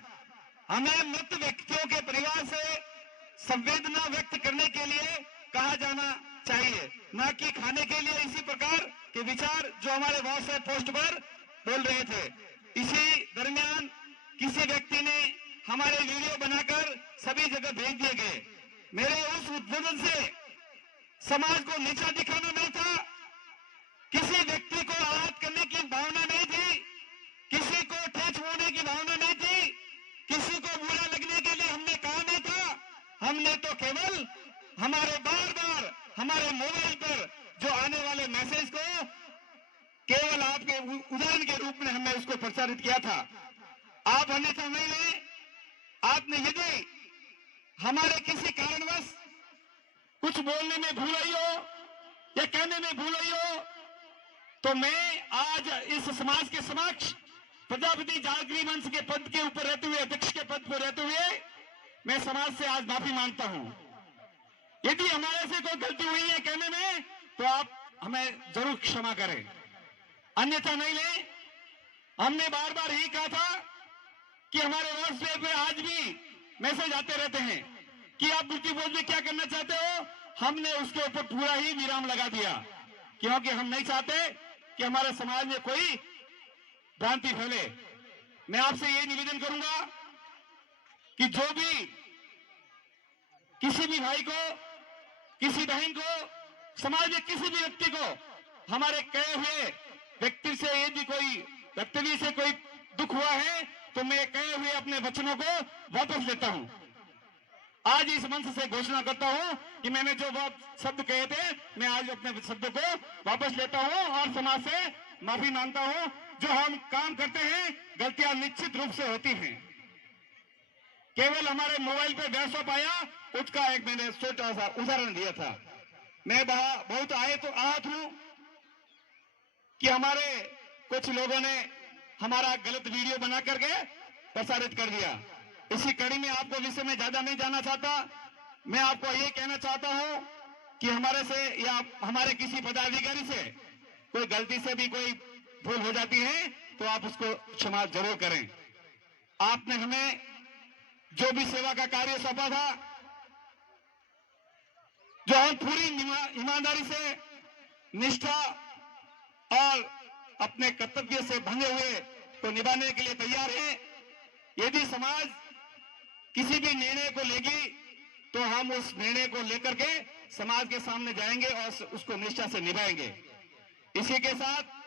हमें मृत व्यक्तियों के परिवार से संवेदना व्यक्त करने के लिए कहा जाना चाहिए, न कि खाने के लिए। इसी प्रकार के विचार जो हमारे व्हाट्सएप पोस्ट पर बोल रहे थे। इसी दरमियान किसी व्यक्ति ने हमारे वीडियो बनाकर सभी जगह भेज दिए गए। मेरे उस उद्बोधन से समाज को नीचा दिखाना नहीं था, किसी व्यक्ति को आहत करने की भावना नहीं थी, किसी को ठेस होने की भावना नहीं थी, किसी को बुरा लगने के लिए हमने कहा नहीं था। हमने तो केवल हमारे बार बार हमारे मोबाइल पर जो आने वाले मैसेज को केवल आपके उदाहरण के रूप में हमने उसको प्रचारित किया था। आप अन्यथा नहीं ले, आपने यदि हमारे किसी कारणवश कुछ बोलने में भूल रही हो या कहने में भूल रही हो, तो मैं आज इस समाज के समक्ष प्रजापति जागृति मंच के पद के ऊपर रहते हुए, अध्यक्ष के पद पर रहते हुए, मैं समाज से आज माफी मांगता हूं। यदि हमारे से कोई गलती हुई है कहने में, तो आप हमें जरूर क्षमा करें, अन्यथा नहीं ले। हमने बार बार यही कहा था कि हमारे व्हाट्सएप पे आज भी मैसेज आते रहते हैं कि आप मृत्यु भोज में क्या करना चाहते हो। हमने उसके ऊपर पूरा ही विराम लगा दिया, क्योंकि हम नहीं चाहते कि हमारे समाज में कोई भ्रांति फैले। मैं आपसे ये निवेदन करूंगा कि जो भी किसी भी भाई को, किसी बहन को, समाज में किसी भी व्यक्ति को हमारे कहे हुए व्यक्ति से यदि कोई व्यक्ति से कोई दुख हुआ है, तो मैं कहे हुए अपने वचनों को वापस लेता हूं। आज इस मंच से घोषणा करता हूं कि मैंने जो शब्द कहे थे, मैं आज अपने शब्दों को वापस लेता हूं और समाज से माफी मांगता हूं। जो हम काम करते हैं, गलतियां निश्चित रूप से होती हैं। केवल हमारे मोबाइल पे व्हाट्सएप आया, उसका एक मैंने छोटा सा उदाहरण दिया था। मैं बहुत आहत हूं कि हमारे कुछ लोगों ने हमारा गलत वीडियो बना करके प्रसारित कर दिया। इसी कड़ी में आपको विषय में ज्यादा नहीं जानना चाहता। मैं आपको ये कहना चाहता हूं कि हमारे से या हमारे किसी पदाधिकारी से कोई गलती से भी कोई भूल हो जाती है, तो आप उसको क्षमा जरूर करें। आपने हमें जो भी सेवा का कार्य सौंपा था, जो हम पूरी ईमानदारी से, निष्ठा और अपने कर्तव्य से बंधे हुए को निभाने के लिए तैयार हैं। यदि समाज किसी भी निर्णय को लेगी, तो हम उस निर्णय को लेकर के समाज के सामने जाएंगे और उसको निष्ठा से निभाएंगे। इसी के साथ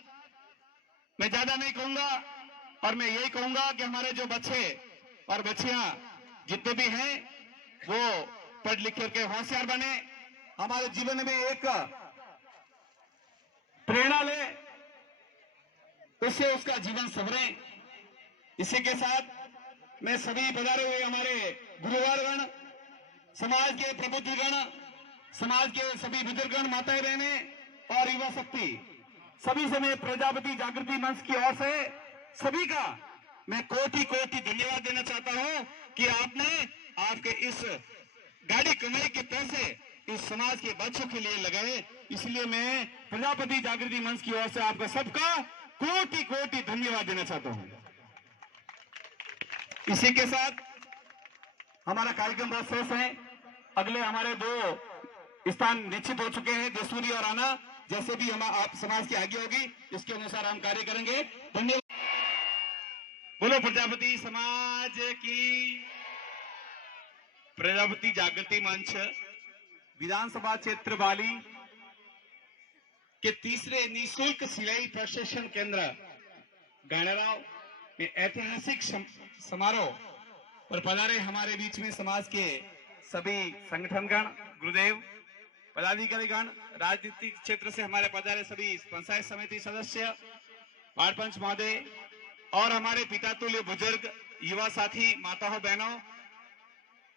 मैं ज्यादा नहीं कहूंगा और मैं यही कहूंगा कि हमारे जो बच्चे और बच्चियां जितने भी हैं, वो पढ़ लिख करके होशियार बने, हमारे जीवन में एक प्रेरणा ले, उससे उसका जीवन संवरे। इसी के साथ मैं सभी पधारे हुए हमारे गुरुवारगण, समाज के प्रबुद्धगण, समाज के सभी बुजुर्गगण, माताएं बहनें और युवा शक्ति, सभी से मैं प्रजापति जागृति मंच की ओर से सभी का मैं कोटि कोटि धन्यवाद देना चाहता हूं कि आपने आपके इस गाड़ी कमाई के पैसे इस समाज के बच्चों के लिए लगाए। इसलिए मैं प्रजापति जागृति मंच की ओर से आपका सबका कोटि कोटि धन्यवाद देना चाहता हूं। इसी के साथ हमारा कार्यक्रम बहुत शेष है। अगले हमारे 2 स्थान निश्चित हो चुके हैं, देसूरी और आना। जैसे भी हम आप समाज की आगे होगी इसके अनुसार हम कार्य करेंगे। धन्यवाद। बोलो प्रजापति समाज की। प्रजापति जागृति मंच विधानसभा क्षेत्र वाली के तीसरे निःशुल्क सिलाई प्रशिक्षण केंद्र गाणेराव में ऐतिहासिक समारोह पर पधारे हमारे बीच में समाज के सभी संगठनगण, गुरुदेव, पदाधिकारीगण, राजनीतिक क्षेत्र से हमारे पधारे सभी पंचायत समिति सदस्य, वार्ड पंच महोदय और हमारे पिता तुल्य बुजुर्ग, युवा साथी, माताओं बहनों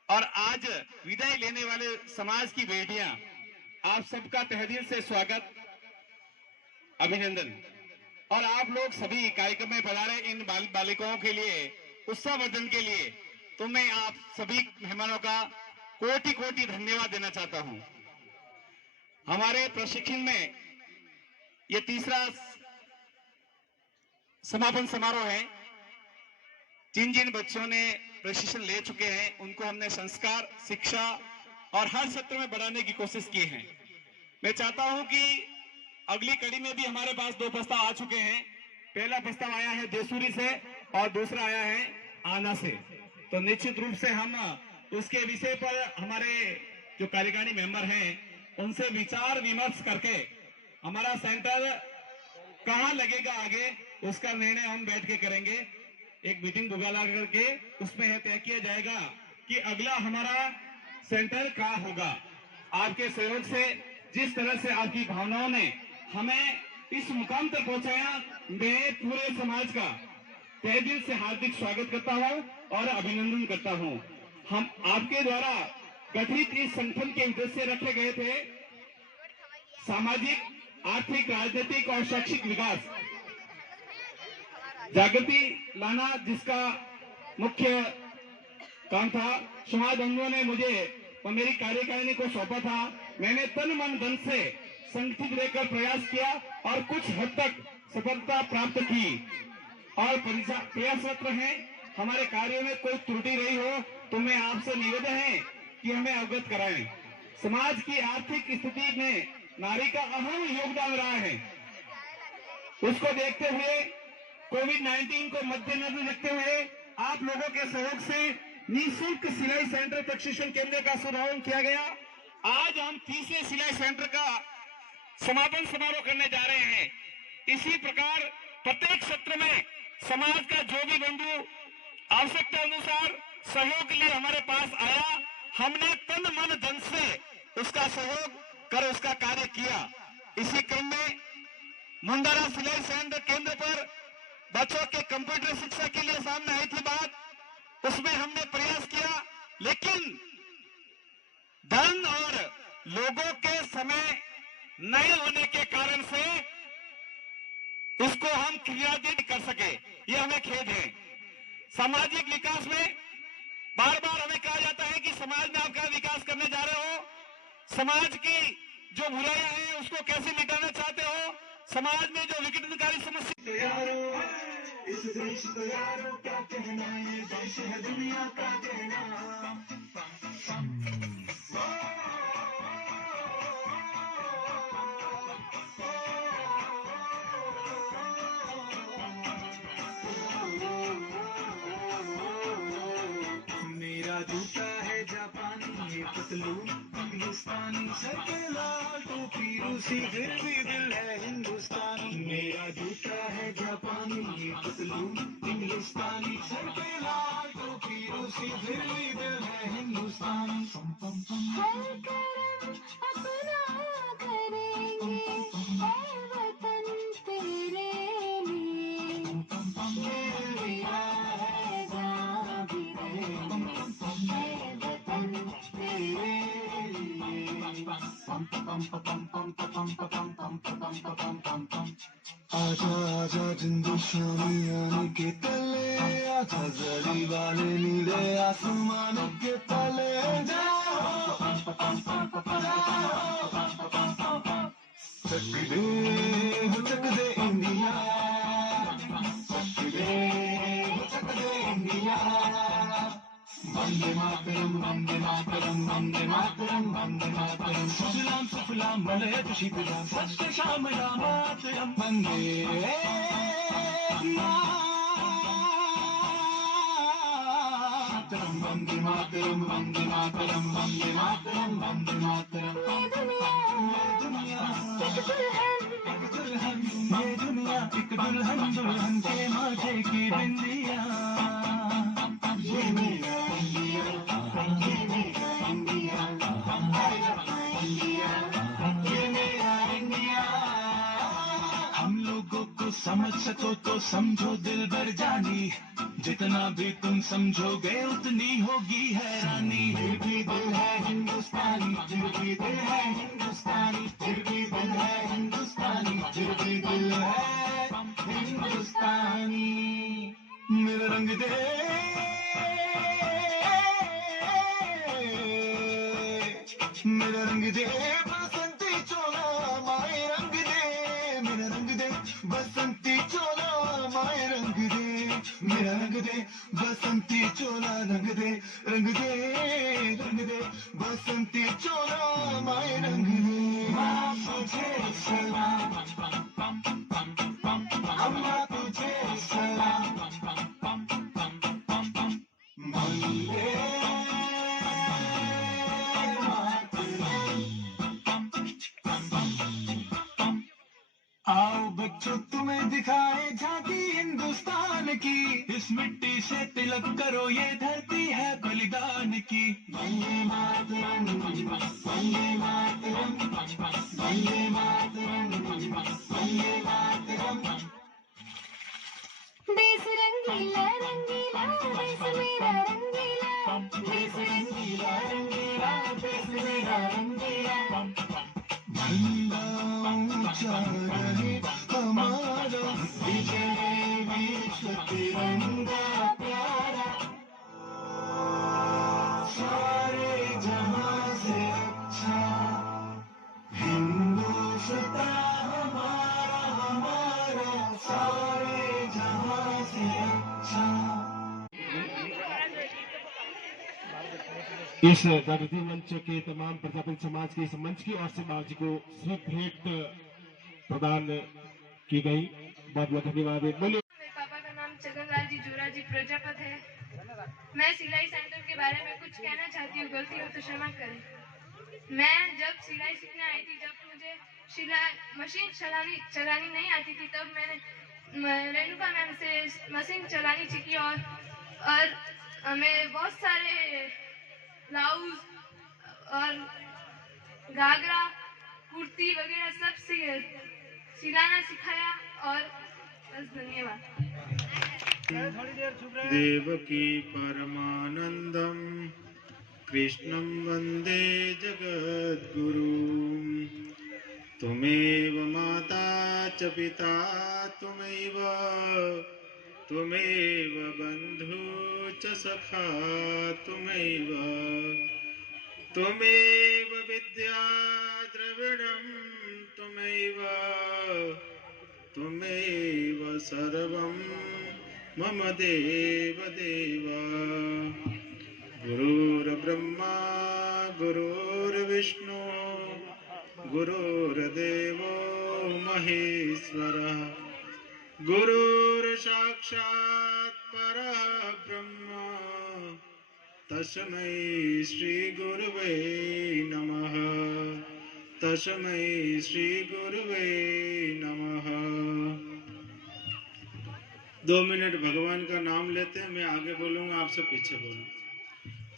और आज विदाई लेने वाले समाज की बेटियां, आप सबका तहे दिल से स्वागत, अभिनंदन। और आप लोग सभी कार्यक्रम में पधारे इन बालिकाओं के लिए, उत्साहवर्धन के लिए, तो मैं आप सभी मेहमानों का कोटि कोटि धन्यवाद देना चाहता हूं। हमारे प्रशिक्षण में ये तीसरा समापन समारोह है। जिन जिन बच्चों ने प्रशिक्षण ले चुके हैं उनको हमने संस्कार, शिक्षा और हर क्षेत्र में बढ़ाने की कोशिश की है। मैं चाहता हूं कि अगली कड़ी में भी हमारे पास 2 प्रस्ताव आ चुके हैं। पहला प्रस्ताव आया है देसूरी से और दूसरा आया है आना से। तो निश्चित रूप से हम उसके विषय पर हमारे जो कार्यकारिणी मेंबर हैं उनसे विचार विमर्श करके हमारा सेंटर कहां लगेगा आगे उसका निर्णय हम बैठ के करेंगे। एक मीटिंग बुला करके उसमें यह तय किया जाएगा कि अगला हमारा सेंटर कहां होगा। आपके सहयोग से, जिस तरह से आपकी भावनाओं ने हमें इस मुकाम तक पहुंचाया, मैं पूरे समाज का तहे दिल से हार्दिक स्वागत करता हूं और अभिनंदन करता हूं। हम आपके द्वारा गठित इस संगठन के उद्देश्य रखे गए थे सामाजिक, आर्थिक, राजनीतिक और शैक्षिक विकास, जागृति लाना, जिसका मुख्य काम था। समाज बंधुओं ने मुझे और मेरी कार्यकारिणी को सौंपा था। मैंने तन मन धन से संगठित रहकर प्रयास किया और कुछ हद तक सफलता प्राप्त की और प्रयासरत रहे। हमारे कार्यों में कोई त्रुटि रही हो तो मैं आपसे निवेदन है कि हमें अवगत कराएं। समाज की आर्थिक स्थिति में नारी का अहम योगदान रहा है। उसको देखते हुए, कोविड-19 को मद्देनजर रखते हुए आप लोगों के सहयोग से निःशुल्क सिलाई सेंटर प्रशिक्षण केंद्र का शुभारंभ किया गया। आज हम तीसरे सिलाई सेंटर का समापन समारोह करने जा रहे हैं। इसी प्रकार प्रत्येक क्षेत्र में समाज का जो भी बंधु आवश्यकता अनुसार सहयोग के लिए हमारे पास आया, हमने तन मन धन से उसका सहयोग कर उसका कार्य किया। इसी क्रम में मुंडारा सिलाई सेंटर केंद्र पर बच्चों के कंप्यूटर शिक्षा के लिए सामने आई थी बात, उसमें हमने प्रयास किया, लेकिन धन और लोगों के समय नहीं होने के कारण से इसको हम क्रियान्वित कर सके, ये हमें खेद है। सामाजिक विकास में बार बार हमें कहा जाता है कि समाज में आपका विकास करने जा रहे हो, समाज की जो बुराइयां हैं उसको कैसे मिटाना चाहते हो, समाज में जो विघटनकारी समस्या इस देश को यारो क्या कहना, ये देश है दुनिया का कहना। मेरा जूता है जापानी, ये पतलून हिंदुस्तानी, सर पे लाल टोपी रूसी, फिर भी दिल है हिंदुस्तानी। मेरा जूता है जापानी, ये पतलून हिंदुस्तानी, सर पे लाल टोपी रूसी, फिर भी दिल है हिंदुस्तानी। हर करम अपना करेंगे, हर वतन तेरे लिए, मेरा है जहाँ भी रहेंगे, है वतन तेरे आजा आजा हिंदुस्तानी आने के तले, आजा जरी वाले नीले आसमान के तले, चक दे इंडिया, चक दे इंडिया, वंदे मातरम वंदे मातरम वंदे मातरम वंदे मातरम सुजलाम सुफलाम मलयज शीतलाम सत्य श्यामलाम मातरम वंदे मातरम वंदे मातरम वंदे मातरम वंदे मातरम वंदे मातरम ये दुनिया एक दुल्हन दुल्हन के माथे की बिंदिया ये मेरा इंडिया ये मेरा इंडिया ये मेरा इंडिया हम लोगों को समझ सको तो समझो दिल भर जानी जितना भी तुम समझोगे उतनी होगी हैरानी फिर भी दिल है हिंदुस्तानी फिर भी दिल है हिंदुस्तानी फिर भी दिल है हिंदुस्तानी फिर भी दिल है हिंदुस्तानी मेरा रंग दे मेरा रंग दे बसंती चोला माए रंग दे मेरा रंग दे बसंती चोला माए रंग दे मेरा रंग दे बसंती चोला रंग दे बसंती चोला माए रंग दे माँ तुझे सलाम अम्मा तुझे सलाम वंदे आओ बच्चों तुम्हें दिखाए झांकी हिंदुस्तान की इस मिट्टी से तिलक करो ये धरती है बलिदान की वंदे मातरम वंदे मातरम वंदे मातरम वंदे मातरम देश रंगीला रंगीला देश मेरा रंगीला देश रंगीला रंगीला देश मेरा रंगीला झंडा ऊंचा रहे हमारा विजय विश्व तिरंगा प्यारा सारे जहां से अच्छा हिंदुस्तान हमारा हमारा सारे जहां से अच्छा इस जागृति मंच के तमाम प्रजापित समाज के इस मंच की ओर से बाबू जी को श्री भेंट प्रदान की गई। बहुत बहुत धन्यवाद। बोलिए। मेरे पापा का नाम छगनलाल जी जोरा जी प्रजापत है। मैं सिलाई सेंटर के बारे में कुछ कहना चाहती हूँ, गलती हो तो क्षमा करें। मैं जब सिलाई सीखने आई थी, जब मुझे सिलाई मशीन चलानी नहीं आती थी, तब मैंने रेणुका मैम से मशीन चलानी सीखी और हमें बहुत सारे ब्लाउज और घाघरा कुर्ती वगैरह सब सिलाना सिखाया और बस धन्यवाद। देवकी परमानंदम कृष्णं वंदे जगद्गुरुं त्वमेव माता च पिता त्वमेव बंधु च सखा त्वमेव विद्या द्रविणं त्वमेव सर्वं मम देव गुरुर्ब्रह्मा गुरुर्विष्णु गुरुर्देवो महेश्वरः गुरुर्साक्षात् परब्रह्म तस्मै श्री गुरुवे नमः तस्मै श्री गुरुवे नमः। 2 मिनट भगवान का नाम लेते हैं, मैं आगे बोलूंगा, आप सब पीछे बोलूंगा।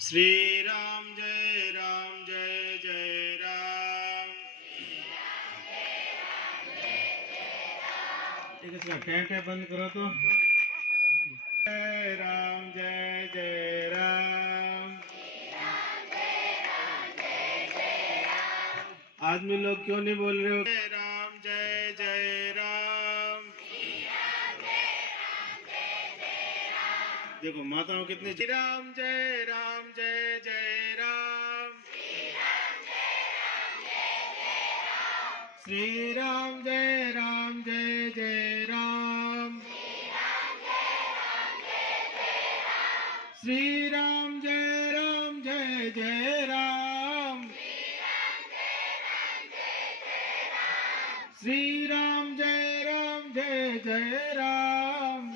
श्री राम जय राम जय जय राम। एक इसका टेंट बंद करो तो। जय राम जय जय राम। आदमी लोग क्यों नहीं बोल रहे हो? जय राम जय जय राम। देखो माताओं कितनी। श्री राम जय जय राम। श्री राम जय जय राम। श्री राम जय श्री राम जय जय राम,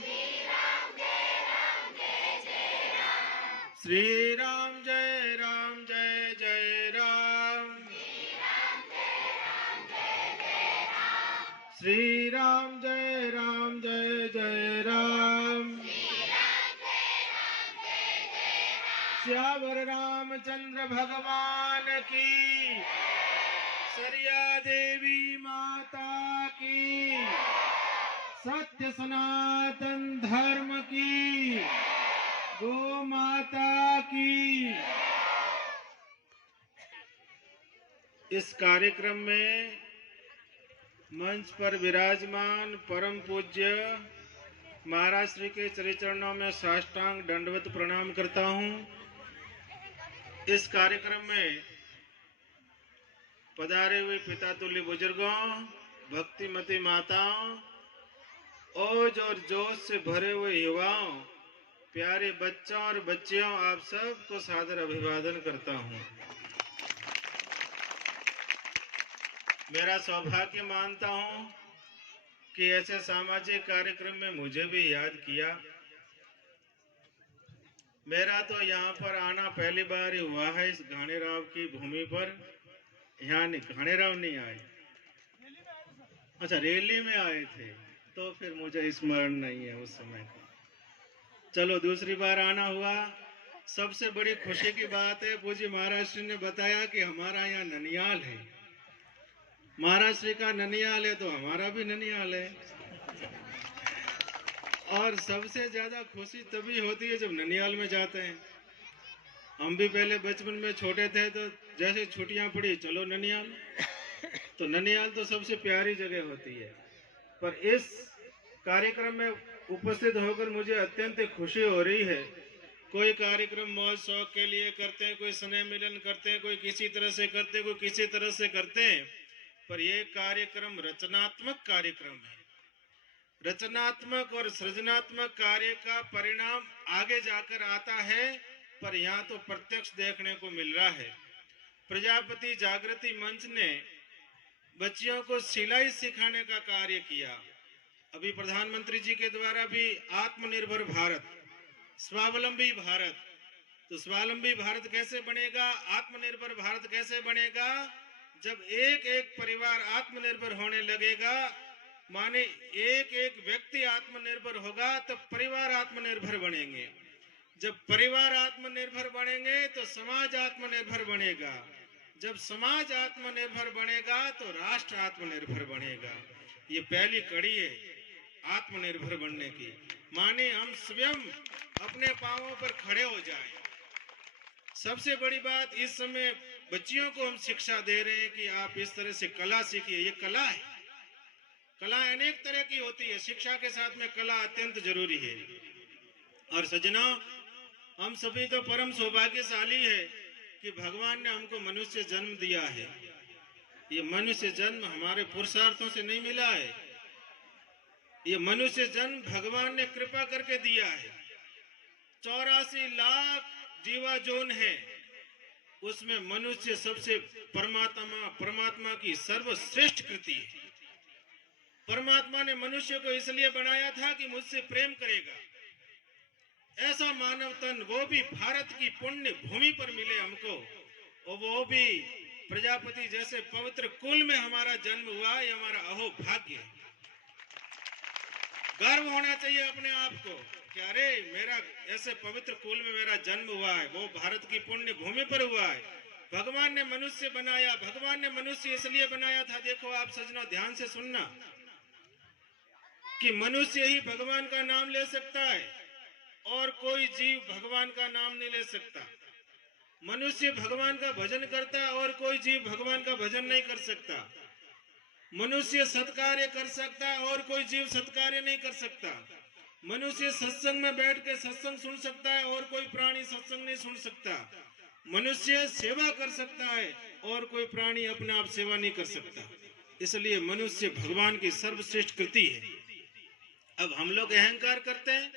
श्री राम जय जय राम, श्री राम जय जय राम, श्यावर रामचंद्र भगवान की, सरिया देवी माता की, सत्य सनातन धर्म की, गो माता की। इस कार्यक्रम में मंच पर विराजमान परम पूज्य महाराज श्री के चरणों में साष्टांग दंडवत प्रणाम करता हूँ। इस कार्यक्रम में पधारे हुए पिता तुल्य बुजुर्गों, भक्तिमती माताओं, ओज और जोश से भरे हुए युवाओं, प्यारे बच्चों और बच्चियों, आप सबको सादर अभिवादन करता हूँ। मेरा सौभाग्य मानता हूँ कि ऐसे सामाजिक कार्यक्रम में मुझे भी याद किया। मेरा तो यहाँ पर आना पहली बार ही हुआ है इस घाणेराव की भूमि पर। यहाँ घाणेराव नहीं आए, अच्छा रैली में आए थे, तो फिर मुझे स्मरण नहीं है उस समय का। चलो दूसरी बार आना हुआ। सबसे बड़ी खुशी की बात है, पूज्य महाराज श्री ने बताया कि हमारा यहाँ ननियाल है। महाराज श्री का ननियाल है तो हमारा भी ननियाल है। और सबसे ज्यादा खुशी तभी होती है जब ननियाल में जाते हैं। हम भी पहले बचपन में छोटे थे तो जैसे छुट्टियां पड़ी चलो ननियाल, तो ननियाल तो सबसे प्यारी जगह होती है। पर इस कार्यक्रम में उपस्थित होकर मुझे अत्यंत खुशी हो रही है। कोई कार्यक्रम मौज शौक के लिए करते हैं, कोई स्नेह मिलन करते हैं, कोई किसी तरह से करते हैं, कोई किसी तरह से करते हैं, पर यह कार्यक्रम रचनात्मक कार्यक्रम है। रचनात्मक और सृजनात्मक कार्य का परिणाम आगे जाकर आता है, पर यहाँ तो प्रत्यक्ष देखने को मिल रहा है। प्रजापति जागृति मंच ने बच्चियों को सिलाई सिखाने का कार्य किया। अभी प्रधानमंत्री जी के द्वारा भी आत्मनिर्भर भारत, स्वावलंबी भारत, तो स्वावलंबी भारत कैसे बनेगा, आत्मनिर्भर भारत कैसे बनेगा, जब एक एक परिवार आत्मनिर्भर होने लगेगा, माने एक एक व्यक्ति आत्मनिर्भर होगा तो परिवार आत्मनिर्भर बनेंगे। जब परिवार आत्मनिर्भर बनेंगे तो समाज आत्मनिर्भर बनेगा। जब समाज आत्मनिर्भर बनेगा तो राष्ट्र आत्मनिर्भर बनेगा। ये पहली कड़ी है आत्मनिर्भर बनने की, माने हम स्वयं अपने पांवों पर खड़े हो जाएं। सबसे बड़ी बात, इस समय बच्चियों को हम शिक्षा दे रहे हैं कि आप इस तरह से कला सीखिए। ये कला है, कला अनेक तरह की होती है, शिक्षा के साथ में कला अत्यंत जरूरी है। और सज्जनों, हम सभी तो परम सौभाग्यशाली है कि भगवान ने हमको मनुष्य जन्म दिया है। ये मनुष्य जन्म हमारे पुरुषार्थों से नहीं मिला है, ये मनुष्य जन्म भगवान ने कृपा करके दिया है। 84 लाख जीवा जोन है, उसमें मनुष्य सबसे परमात्मा की सर्वश्रेष्ठ कृति है। परमात्मा ने मनुष्य को इसलिए बनाया था कि मुझसे प्रेम करेगा। ऐसा मानव तन, वो भी भारत की पुण्य भूमि पर मिले हमको, और वो भी प्रजापति जैसे पवित्र कुल में हमारा जन्म हुआ, ये हमारा अहोभाग्य है। गर्व होना चाहिए अपने आप को कि अरे मेरा ऐसे पवित्र कुल में मेरा जन्म हुआ है, वो भारत की पुण्य भूमि पर हुआ है। भगवान ने मनुष्य बनाया, भगवान ने मनुष्य इसलिए बनाया था। देखो आप सजना ध्यान से सुनना कि मनुष्य ही भगवान का नाम ले सकता है और कोई जीव भगवान का नाम नहीं ले सकता। मनुष्य भगवान का भजन करता है और कोई जीव भगवान का भजन नहीं कर सकता। मनुष्य सत्कार्य कर सकता है और कोई जीव सत्कार्य नहीं कर सकता। मनुष्य सत्संग में बैठ के सत्संग सुन सकता है और कोई प्राणी सत्संग नहीं सुन सकता। मनुष्य सेवा कर सकता है और कोई प्राणी अपने आप सेवा नहीं कर सकता। इसलिए मनुष्य भगवान की सर्वश्रेष्ठ कृति है। अब हम लोग अहंकार करते हैं,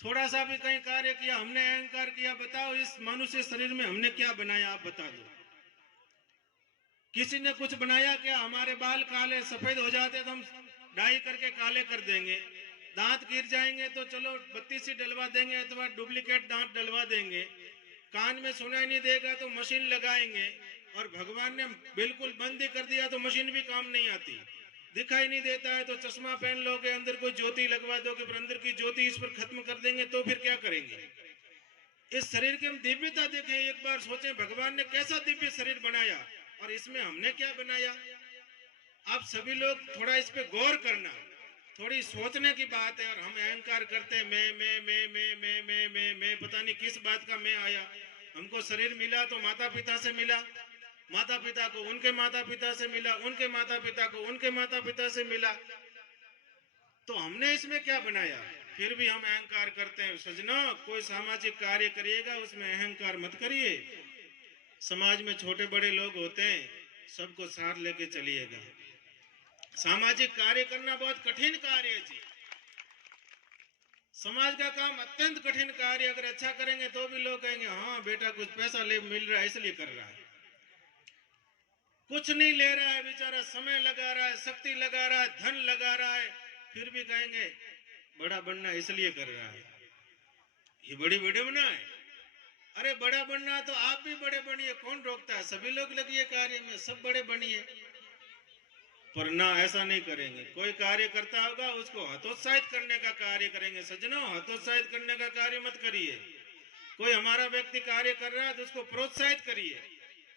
थोड़ा सा भी कहीं कार्य किया हमने अहंकार किया। बताओ इस मनुष्य शरीर में हमने क्या बनाया, आप बता दो। किसी ने कुछ बनाया क्या, हमारे बाल काले सफेद हो जाते तो हम डाई करके काले कर देंगे, दांत गिर जाएंगे तो चलो बत्ती सी डलवा देंगे अथवा डुप्लीकेट दांत डलवा देंगे, कान में सुनाई नहीं देगा तो मशीन लगाएंगे, और भगवान ने बिल्कुल बंद ही कर दिया तो मशीन भी काम नहीं आती, दिखाई नहीं देता है तो चश्मा पहन लोगे, अंदर कोई ज्योति लगवा दोगे, फिर अंदर की ज्योति इस पर खत्म कर देंगे तो फिर क्या करेंगे। इस शरीर की हम दिव्यता देखें, एक बार सोचें भगवान ने कैसा दिव्य शरीर बनाया और इसमें हमने क्या बनाया। आप सभी लोग थोड़ा इस पे गौर करना, थोड़ी सोचने की बात है। और हम अहंकार करते हैं, मैं पता नहीं किस बात का मैं आया। हमको शरीर मिला तो माता पिता से मिला, माता पिता को उनके माता पिता से मिला, उनके माता पिता को उनके माता पिता से मिला, तो हमने इसमें क्या बनाया। फिर भी हम अहंकार करते हैं। सजनों, कोई सामाजिक कार्य करिएगा उसमें अहंकार मत करिए। समाज में छोटे बड़े लोग होते हैं, सबको साथ लेके चलिएगा। सामाजिक कार्य करना बहुत कठिन कार्य है जी। समाज का काम अत्यंत कठिन कार्य, अगर अच्छा करेंगे तो भी लोग कहेंगे हाँ बेटा कुछ पैसा ले मिल रहा है इसलिए कर रहा है। कुछ नहीं ले रहा है बेचारा, समय लगा रहा है, शक्ति लगा रहा है, धन लगा रहा है, फिर भी कहेंगे बड़ा बनना इसलिए कर रहा है, ये बड़ी वीडियो बना है। अरे बड़ा बनना तो आप भी बड़े बनिए, कौन रोकता है। सभी लोग लगिए कार्य में, सब बड़े बनिए, पर ना ऐसा नहीं करेंगे। कोई कार्य करता होगा उसको हतोत्साहित करने का कार्य करेंगे। सज्जनों, हतोत्साहित करने का कार्य मत करिए। कोई हमारा व्यक्ति कार्य कर रहा है तो उसको प्रोत्साहित करिए।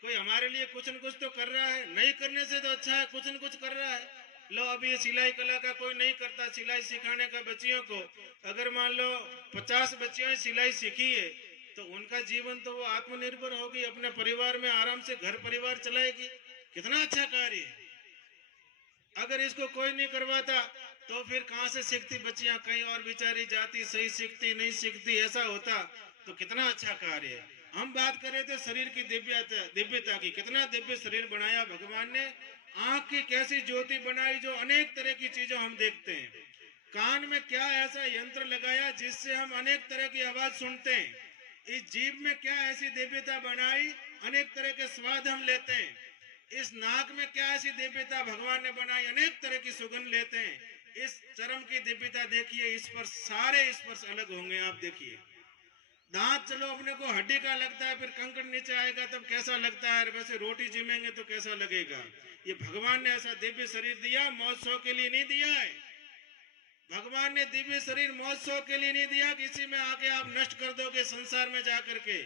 कोई हमारे लिए कुछ न कुछ तो कर रहा है, नहीं करने से तो अच्छा है कुछ न कुछ कर रहा है। लो अभी ये सिलाई कला का कोई नहीं करता, सिलाई सिखाने का बच्चियों को, अगर मान लो 50 बच्चियों ने सिलाई सीखी है तो उनका जीवन तो वो आत्मनिर्भर होगी, अपने परिवार में आराम से घर परिवार चलाएगी। कितना अच्छा कार्य है। अगर इसको कोई नहीं करवाता तो फिर कहां से सीखती बच्चियां, कहीं और बेचारी जाती, सही सीखती नहीं सीखती, ऐसा होता तो कितना अच्छा कार्य है। हम बात कर रहे थे शरीर की दिव्यता की। कितना दिव्य शरीर बनाया भगवान ने। आंख की कैसी ज्योति बनाई जो अनेक तरह की चीजों हम देखते हैं। कान में क्या ऐसा यंत्र लगाया जिससे हम अनेक तरह की आवाज सुनते हैं। इस जीभ में क्या ऐसी दिव्यता बनाई, अनेक तरह के स्वाद हम लेते हैं। इस नाक में क्या ऐसी दिव्यता भगवान ने बनाई, अनेक तरह की सुगंध लेते हैं। इस चर्म की दिव्यता देखिए, इस पर सारे स्पर्श अलग होंगे। आप देखिए दांत चलो अपने को हड्डी का लगता है, फिर कंकड़ नीचे आएगा तब कैसा लगता है, वैसे रोटी जिमेंगे तो कैसा लगेगा। ये भगवान ने ऐसा दिव्य शरीर दिया, मौज शौक के लिए नहीं दिया है। भगवान ने दिव्य शरीर मौज शौक के लिए नहीं दिया कि इसी में आके आप नष्ट कर दोगे संसार में जाकर के।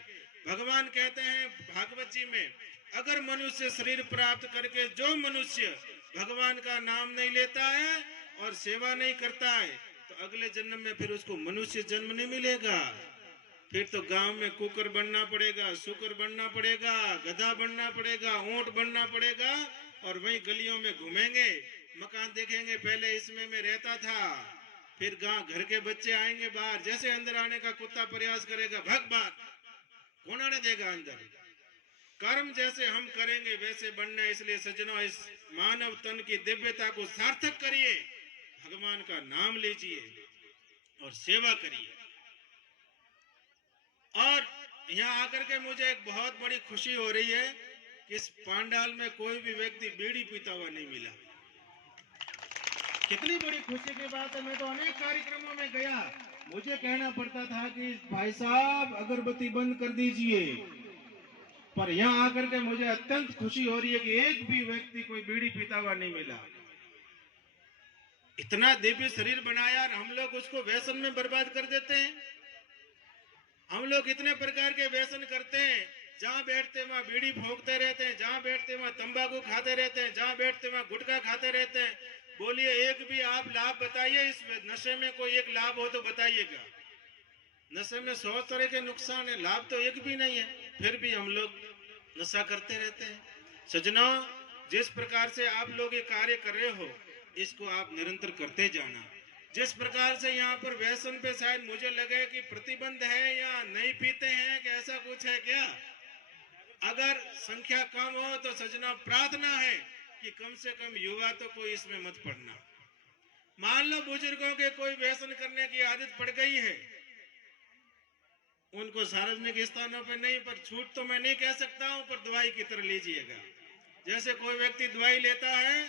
भगवान कहते हैं भागवत जी में, अगर मनुष्य शरीर प्राप्त करके जो मनुष्य भगवान का नाम नहीं लेता है और सेवा नहीं करता है तो अगले जन्म में फिर उसको मनुष्य जन्म नहीं मिलेगा। फिर तो गांव में कुकर बनना पड़ेगा, सुकर बनना पड़ेगा, गधा बनना पड़ेगा, ऊंट बनना पड़ेगा, और वही गलियों में घूमेंगे, मकान देखेंगे पहले इसमें मैं रहता था, फिर गांव घर के बच्चे आएंगे बाहर, जैसे अंदर आने का कुत्ता प्रयास करेगा भग बाहर, कौन आने देगा अंदर। कर्म जैसे हम करेंगे वैसे बनना। इसलिए सज्जनों, इस मानव तन की दिव्यता को सार्थक करिए, भगवान का नाम लीजिए और सेवा करिए। और यहाँ आकर के मुझे एक बहुत बड़ी खुशी हो रही है कि इस पांडाल में कोई भी व्यक्ति बीड़ी पीता हुआ नहीं मिला। कितनी बड़ी खुशी की बात है। मैं तो अनेक कार्यक्रमों में गया, मुझे कहना पड़ता था कि भाई साहब अगरबत्ती बंद कर दीजिए, पर यहाँ आकर के मुझे अत्यंत खुशी हो रही है कि एक भी व्यक्ति कोई बीड़ी पीता हुआ नहीं मिला। इतना दिव्य शरीर बनाया और हम लोग उसको व्यसन में बर्बाद कर देते हैं। हम लोग इतने प्रकार के व्यसन करते हैं, जहाँ बैठते वहाँ बीड़ी फूंकते रहते हैं, जहाँ बैठते वहाँ तंबाकू खाते रहते हैं, जहाँ बैठते वहाँ गुटखा खाते रहते हैं। बोलिए एक भी आप लाभ बताइए, इस नशे में कोई एक लाभ हो तो बताइएगा। नशे में 100 तरह के नुकसान है, लाभ तो एक भी नहीं है, फिर भी हम लोग नशा करते रहते हैं। सज्जनों, जिस प्रकार से आप लोग ये कार्य कर रहे हो इसको आप निरंतर करते जाना। जिस प्रकार से यहाँ पर व्यसन पे शायद मुझे लगे कि प्रतिबंध है या नहीं पीते हैं कि ऐसा कुछ है क्या, अगर संख्या कम हो तो सजना प्रार्थना है कि कम से कम युवा तो कोई इसमें मत पड़ना। मान लो बुजुर्गों के कोई व्यसन करने की आदत पड़ गई है, उनको सार्वजनिक स्थानों पर नहीं, पर छूट तो मैं नहीं कह सकता हूं, पर दवाई की तरह लीजिएगा। जैसे कोई व्यक्ति दवाई लेता है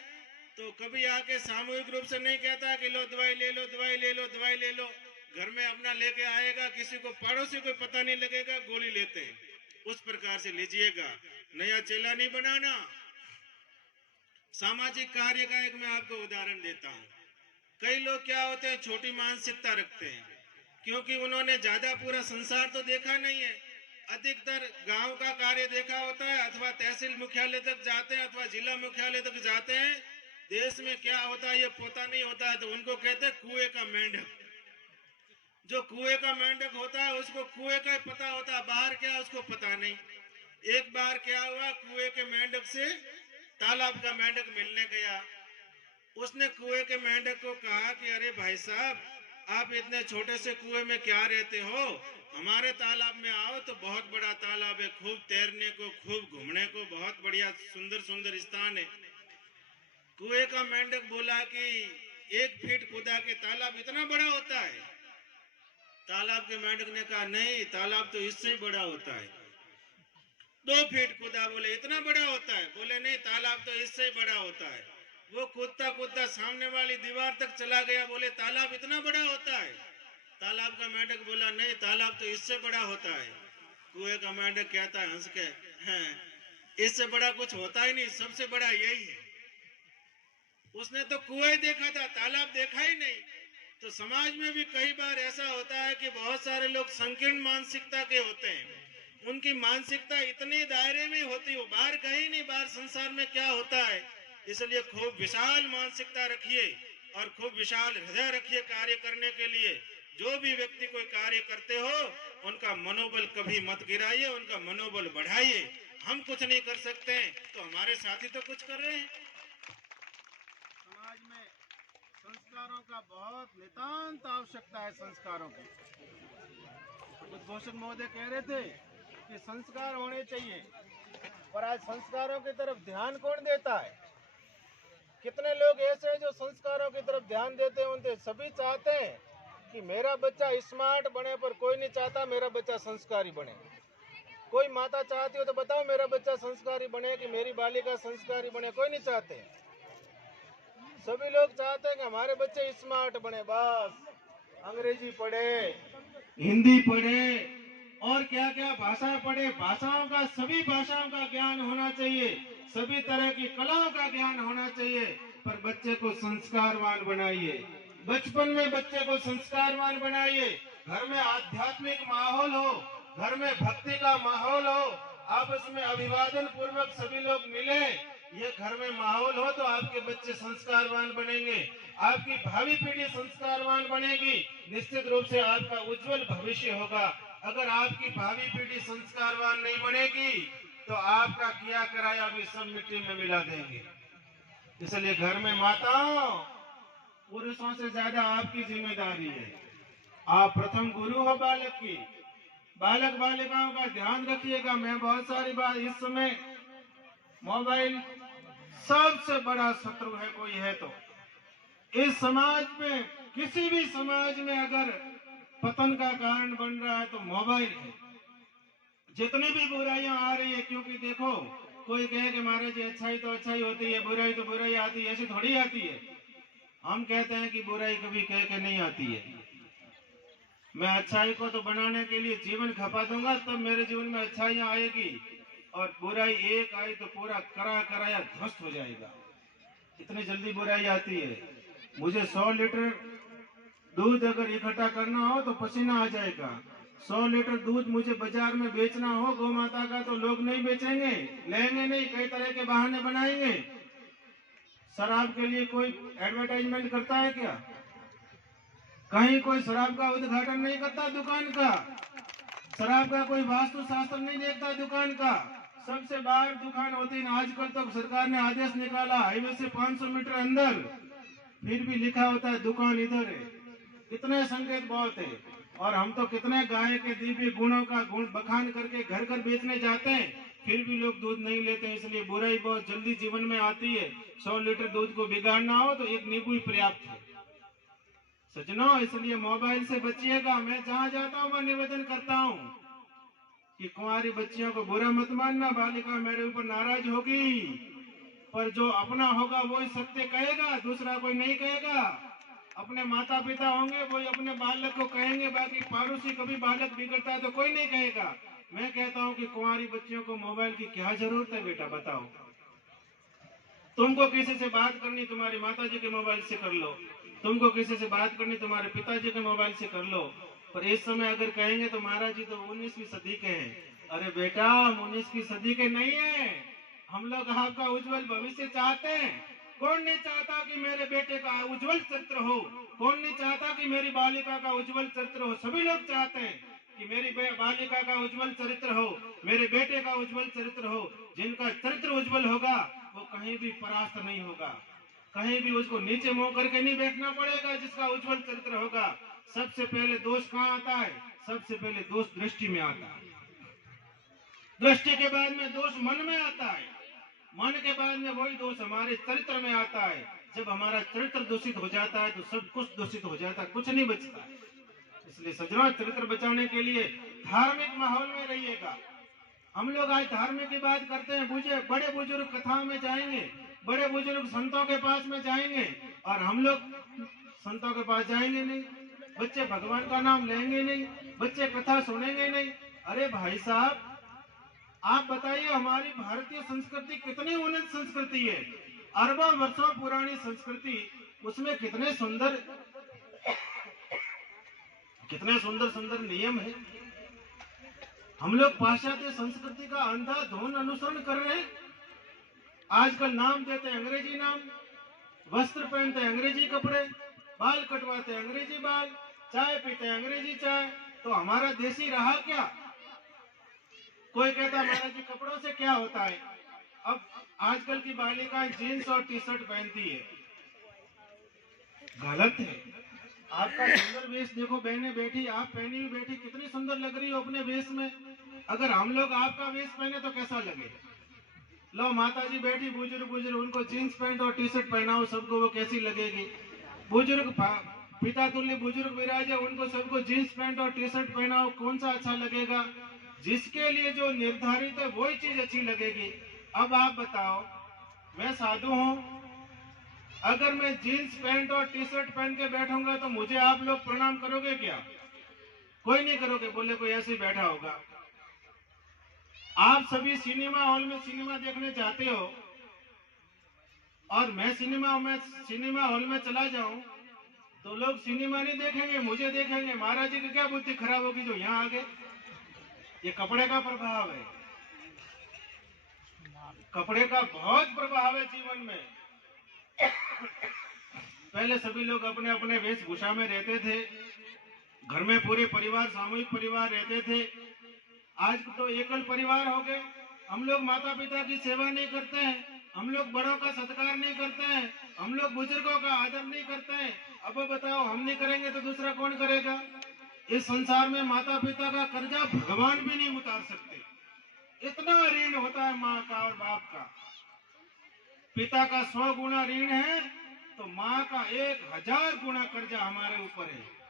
तो कभी आके सामूहिक रूप से नहीं कहता कि लो दवाई ले लो, दवाई ले लो, दवाई ले लो। घर में अपना लेके आएगा, किसी को पड़ोसी को पता नहीं लगेगा, गोली लेते हैं। उस प्रकार से लीजिएगा, नया चेला नहीं बनाना। सामाजिक कार्य का एक मैं आपको उदाहरण देता हूँ। कई लोग क्या होते हैं, छोटी मानसिकता रखते हैं, क्योंकि उन्होंने ज्यादा पूरा संसार तो देखा नहीं है। अधिकतर गांव का कार्य देखा होता है, अथवा तहसील मुख्यालय तक जाते हैं, अथवा जिला मुख्यालय तक जाते हैं। देश में क्या होता है ये पता नहीं होता है, तो उनको कहते हैं कुएं का मेंढक। जो कुएं का मेंढक होता है उसको कुएं का पता होता है, बाहर क्या उसको पता नहीं। एक बार क्या हुआ, कुएं के मेंढक से तालाब का मेंढक मिलने गया। उसने कुएं के मेंढक को कहा कि अरे भाई साहब, आप इतने छोटे से कुएं में क्या रहते हो, हमारे तालाब में आओ तो बहुत बड़ा तालाब है, खूब तैरने को, खूब घूमने को, बहुत बढ़िया सुंदर सुंदर स्थान है। कुएं का मेंढक बोला कि 1 फीट खुदा के तालाब इतना बड़ा होता है? तालाब के मेंढक ने कहा नहीं, तालाब तो इससे ही बड़ा होता है। 2 फीट खुदा, बोले इतना बड़ा होता है? बोले नहीं, तालाब तो इससे ही बड़ा होता है। वो कूदता कूदता सामने वाली दीवार तक चला गया, बोले तालाब इतना बड़ा होता है? तालाब का मेंढक बोला नहीं, तालाब तो इससे बड़ा होता है। कुएं का मेंढक कहता है हंस के, इससे बड़ा कुछ होता ही नहीं, सबसे बड़ा यही है। उसने तो कुएं देखा था, तालाब देखा ही नहीं। तो समाज में भी कई बार ऐसा होता है कि बहुत सारे लोग संकीर्ण मानसिकता के होते हैं। उनकी मानसिकता इतने दायरे में होती हो, बाहर कहीं नहीं, बाहर संसार में क्या होता है। इसलिए खूब विशाल मानसिकता रखिए और खूब विशाल हृदय रखिए कार्य करने के लिए। जो भी व्यक्ति कोई कार्य करते हो, उनका मनोबल कभी मत गिराइए, उनका मनोबल बढ़ाइए। हम कुछ नहीं कर सकते तो हमारे साथी तो कुछ कर रहे हैं। समाज में संस्कारों का बहुत नितांत आवश्यकता है। संस्कारों की उद्घोषक महोदय कह रहे थे कि संस्कार होने चाहिए, पर आज संस्कारों की तरफ ध्यान कौन देता है? कितने लोग ऐसे हैं जो संस्कारों की तरफ ध्यान देते हैं? उनसे सभी चाहते हैं कि मेरा बच्चा स्मार्ट बने, पर कोई नहीं चाहता मेरा बच्चा संस्कारी बने। कोई माता चाहती हो तो बताओ मेरा बच्चा संस्कारी बने कि मेरी बालिका संस्कारी बने? कोई नहीं चाहते। सभी लोग चाहते हैं कि हमारे बच्चे स्मार्ट बने, बस अंग्रेजी पढ़े, हिंदी पढ़े और क्या क्या भाषा पढ़े। भाषाओं का, सभी भाषाओं का ज्ञान होना चाहिए, सभी तरह की कलाओं का ज्ञान होना चाहिए, पर बच्चे को संस्कारवान बनाइए। बचपन में बच्चे को संस्कारवान बनाइए। घर में आध्यात्मिक माहौल हो, घर में भक्ति का माहौल हो, आपस में अभिवादन पूर्वक सभी लोग मिले, ये घर में माहौल हो तो आपके बच्चे संस्कारवान बनेंगे, आपकी भावी पीढ़ी संस्कारवान बनेगी। निश्चित रूप से आपका उज्जवल भविष्य होगा। अगर आपकी भावी पीढ़ी संस्कारवान नहीं बनेगी तो आपका किया कराया भी सब मिट्टी में मिला देंगे। इसलिए घर में माताओं, पुरुषों से ज्यादा आपकी जिम्मेदारी है। आप प्रथम गुरु हो बालक की। बालक बालिकाओं का ध्यान रखिएगा। मैं बहुत सारी बार, इस समय मोबाइल सबसे बड़ा शत्रु है कोई है तो। इस समाज में, किसी भी समाज में अगर पतन का कारण बन रहा है तो मोबाइल है। जितनी भी बुराइयां आ रही है, क्योंकि देखो कोई कहे कि महाराज जी अच्छाई तो अच्छाई होती है, बुराई तो बुराई आती है, ऐसी थोड़ी आती है। हम कहते हैं कि बुराई कभी कह के नहीं आती है। मैं अच्छाई को तो बनाने के लिए जीवन खपा दूंगा, तब मेरे जीवन में अच्छाइयां आएगी, और बुराई एक आई तो पूरा कराया ध्वस्त हो जाएगा। इतनी जल्दी बुराई आती है। मुझे 100 लीटर दूध अगर इकट्ठा करना हो तो पसीना आ जाएगा। 100 लीटर दूध मुझे बाजार में बेचना हो गौ माता का तो लोग नहीं बेचेंगे, लेंगे नहीं, कई तरह के बहाने बनाएंगे। शराब के लिए कोई एडवर्टाइजमेंट करता है क्या? कहीं कोई शराब का उद्घाटन नहीं करता दुकान का। शराब का कोई वास्तु शास्त्र नहीं देखता दुकान का। सबसे बाहर दुकान होती है। आजकल तो सरकार ने आदेश निकाला, हाईवे से 500 मीटर अंदर, फिर भी लिखा होता है दुकान इधर है। कितने संकेत बहुत है। और हम तो कितने गाय के दिव्य गुणों का गुण बखान करके घर घर बेचने जाते हैं, फिर भी लोग दूध नहीं लेते हैं। इसलिए बुराई बहुत जल्दी जीवन में आती है। 100 लीटर दूध को बिगाड़ना हो तो एक नींबू ही पर्याप्त है। सज्जनों, इसलिए मोबाइल से बचिएगा। मैं जहाँ जाता हूँ मैं निवेदन करता हूँ कि कुंवारी बच्चियों को बुरा मत मानना। बालिका मेरे ऊपर नाराज होगी पर जो अपना होगा वही सत्य कहेगा, दूसरा कोई नहीं कहेगा। अपने माता पिता होंगे वही अपने बालक को कहेंगे, बाकी पड़ोसी कभी बालक बिगड़ता है तो कोई नहीं कहेगा। मैं कहता हूँ कि कुंवारी बच्चियों को मोबाइल की क्या जरूरत है बेटा, बताओ। तुमको किसी से बात करनी तुम्हारी माता जी के मोबाइल से कर लो, तुमको किसी से बात करनी तुम्हारे पिताजी के मोबाइल से कर लो। पर इस समय अगर कहेंगे तो महाराज जी तो 19वीं सदी के हैं। अरे बेटा, हम 19वीं सदी के नहीं है, हम लोग आपका उज्जवल भविष्य चाहते हैं। कौन नहीं चाहता कि मेरे बेटे का उज्जवल चरित्र हो, कौन नहीं चाहता कि मेरी बालिका का उज्जवल चरित्र हो। सभी लोग चाहते हैं कि मेरी बालिका का उज्जवल चरित्र हो, मेरे बेटे का उज्जवल चरित्र हो। जिनका चरित्र उज्जवल होगा वो कहीं भी परास्त नहीं होगा, कहीं भी उसको नीचे मुंह करके नहीं बैठना पड़ेगा। जिसका उज्जवल चरित्र होगा, सबसे पहले दोष कहाँ आता है? सबसे पहले दोष दृष्टि में आता है, दृष्टि के बाद में दोष मन में आता है, मन के बाद में वही दोष हमारे चरित्र में आता है। जब हमारा चरित्र दूषित हो जाता है तो सब कुछ दूषित हो जाता है, कुछ नहीं बचता। इसलिए सज्जनों, चरित्र बचाने के लिए धार्मिक माहौल में रहिएगा। हम लोग आज धार्मिक की बात करते हैं, बड़े बुजुर्ग कथाओं में जाएंगे, बड़े बुजुर्ग संतों के पास में जाएंगे, और हम लोग संतों के पास जाएंगे नहीं, बच्चे भगवान का नाम लेंगे नहीं, बच्चे कथा सुनेंगे नहीं। अरे भाई साहब, आप बताइए, हमारी भारतीय संस्कृति कितनी उन्नत संस्कृति है, अरबों वर्षों पुरानी संस्कृति, उसमें कितने सुंदर सुंदर नियम है। हम लोग पाश्चात्य संस्कृति का अंधाधुंध अनुसरण कर रहे हैं। आजकल नाम देते हैं अंग्रेजी नाम, वस्त्र पहनते हैं अंग्रेजी कपड़े, बाल कटवाते हैं अंग्रेजी बाल, चाय पीते हैं अंग्रेजी चाय। तो हमारा देसी रहा क्या? कोई कहता महाराज जी कपड़ों से क्या होता है? अब आजकल की बालिकाएं जीन्स और टी शर्ट पहनती है, गलत है। आपका सुंदर वेश देखो, बहनें बैठी, आप पहनी हुई बैठी, कितनी सुंदर लग रही हो अपने वेश में। अगर हम लोग आपका वेश पहने तो कैसा लगे? लो, माता जी बैठी, बुजुर्ग उनको जीन्स पैंट और टी शर्ट पहनाओ, सबको वो कैसी लगेगी? बुजुर्ग पिता तुल्य बुजुर्ग विराजे, उनको सबको जीन्स पैंट और टी शर्ट पहनाओ, कौन सा अच्छा लगेगा? जिसके लिए जो निर्धारित है वही चीज अच्छी लगेगी। अब आप बताओ, मैं साधु हूँ, अगर मैं जीन्स पैंट और टी शर्ट पहन के बैठूंगा तो मुझे आप लोग प्रणाम करोगे क्या? कोई नहीं करोगे, बोले कोई ऐसे ही बैठा होगा। आप सभी सिनेमा हॉल में सिनेमा देखने जाते हो, और मैं सिनेमा हॉल में चला जाऊं तो लोग सिनेमा नहीं देखेंगे, मुझे देखेंगे। महाराज जी की क्या बुद्धि खराब होगी जो यहाँ आ गए? ये कपड़े का प्रभाव है, कपड़े का बहुत प्रभाव है जीवन में। पहले सभी लोग अपने अपने वेशभूषा में रहते थे, घर में पूरे परिवार, सामूहिक परिवार रहते थे। आज तो एकल परिवार हो गए। हम लोग माता पिता की सेवा नहीं करते हैं, हम लोग बड़ों का सत्कार नहीं करते हैं, हम लोग बुजुर्गों का आदर नहीं करते हैं। अब बताओ, हम नहीं करेंगे तो दूसरा कौन करेगा? इस संसार में माता पिता का कर्जा भगवान भी नहीं उतार सकते, इतना ऋण होता है माँ का और बाप का। पिता का 100 गुना ऋण है तो माँ का 1000 गुना कर्जा हमारे ऊपर है।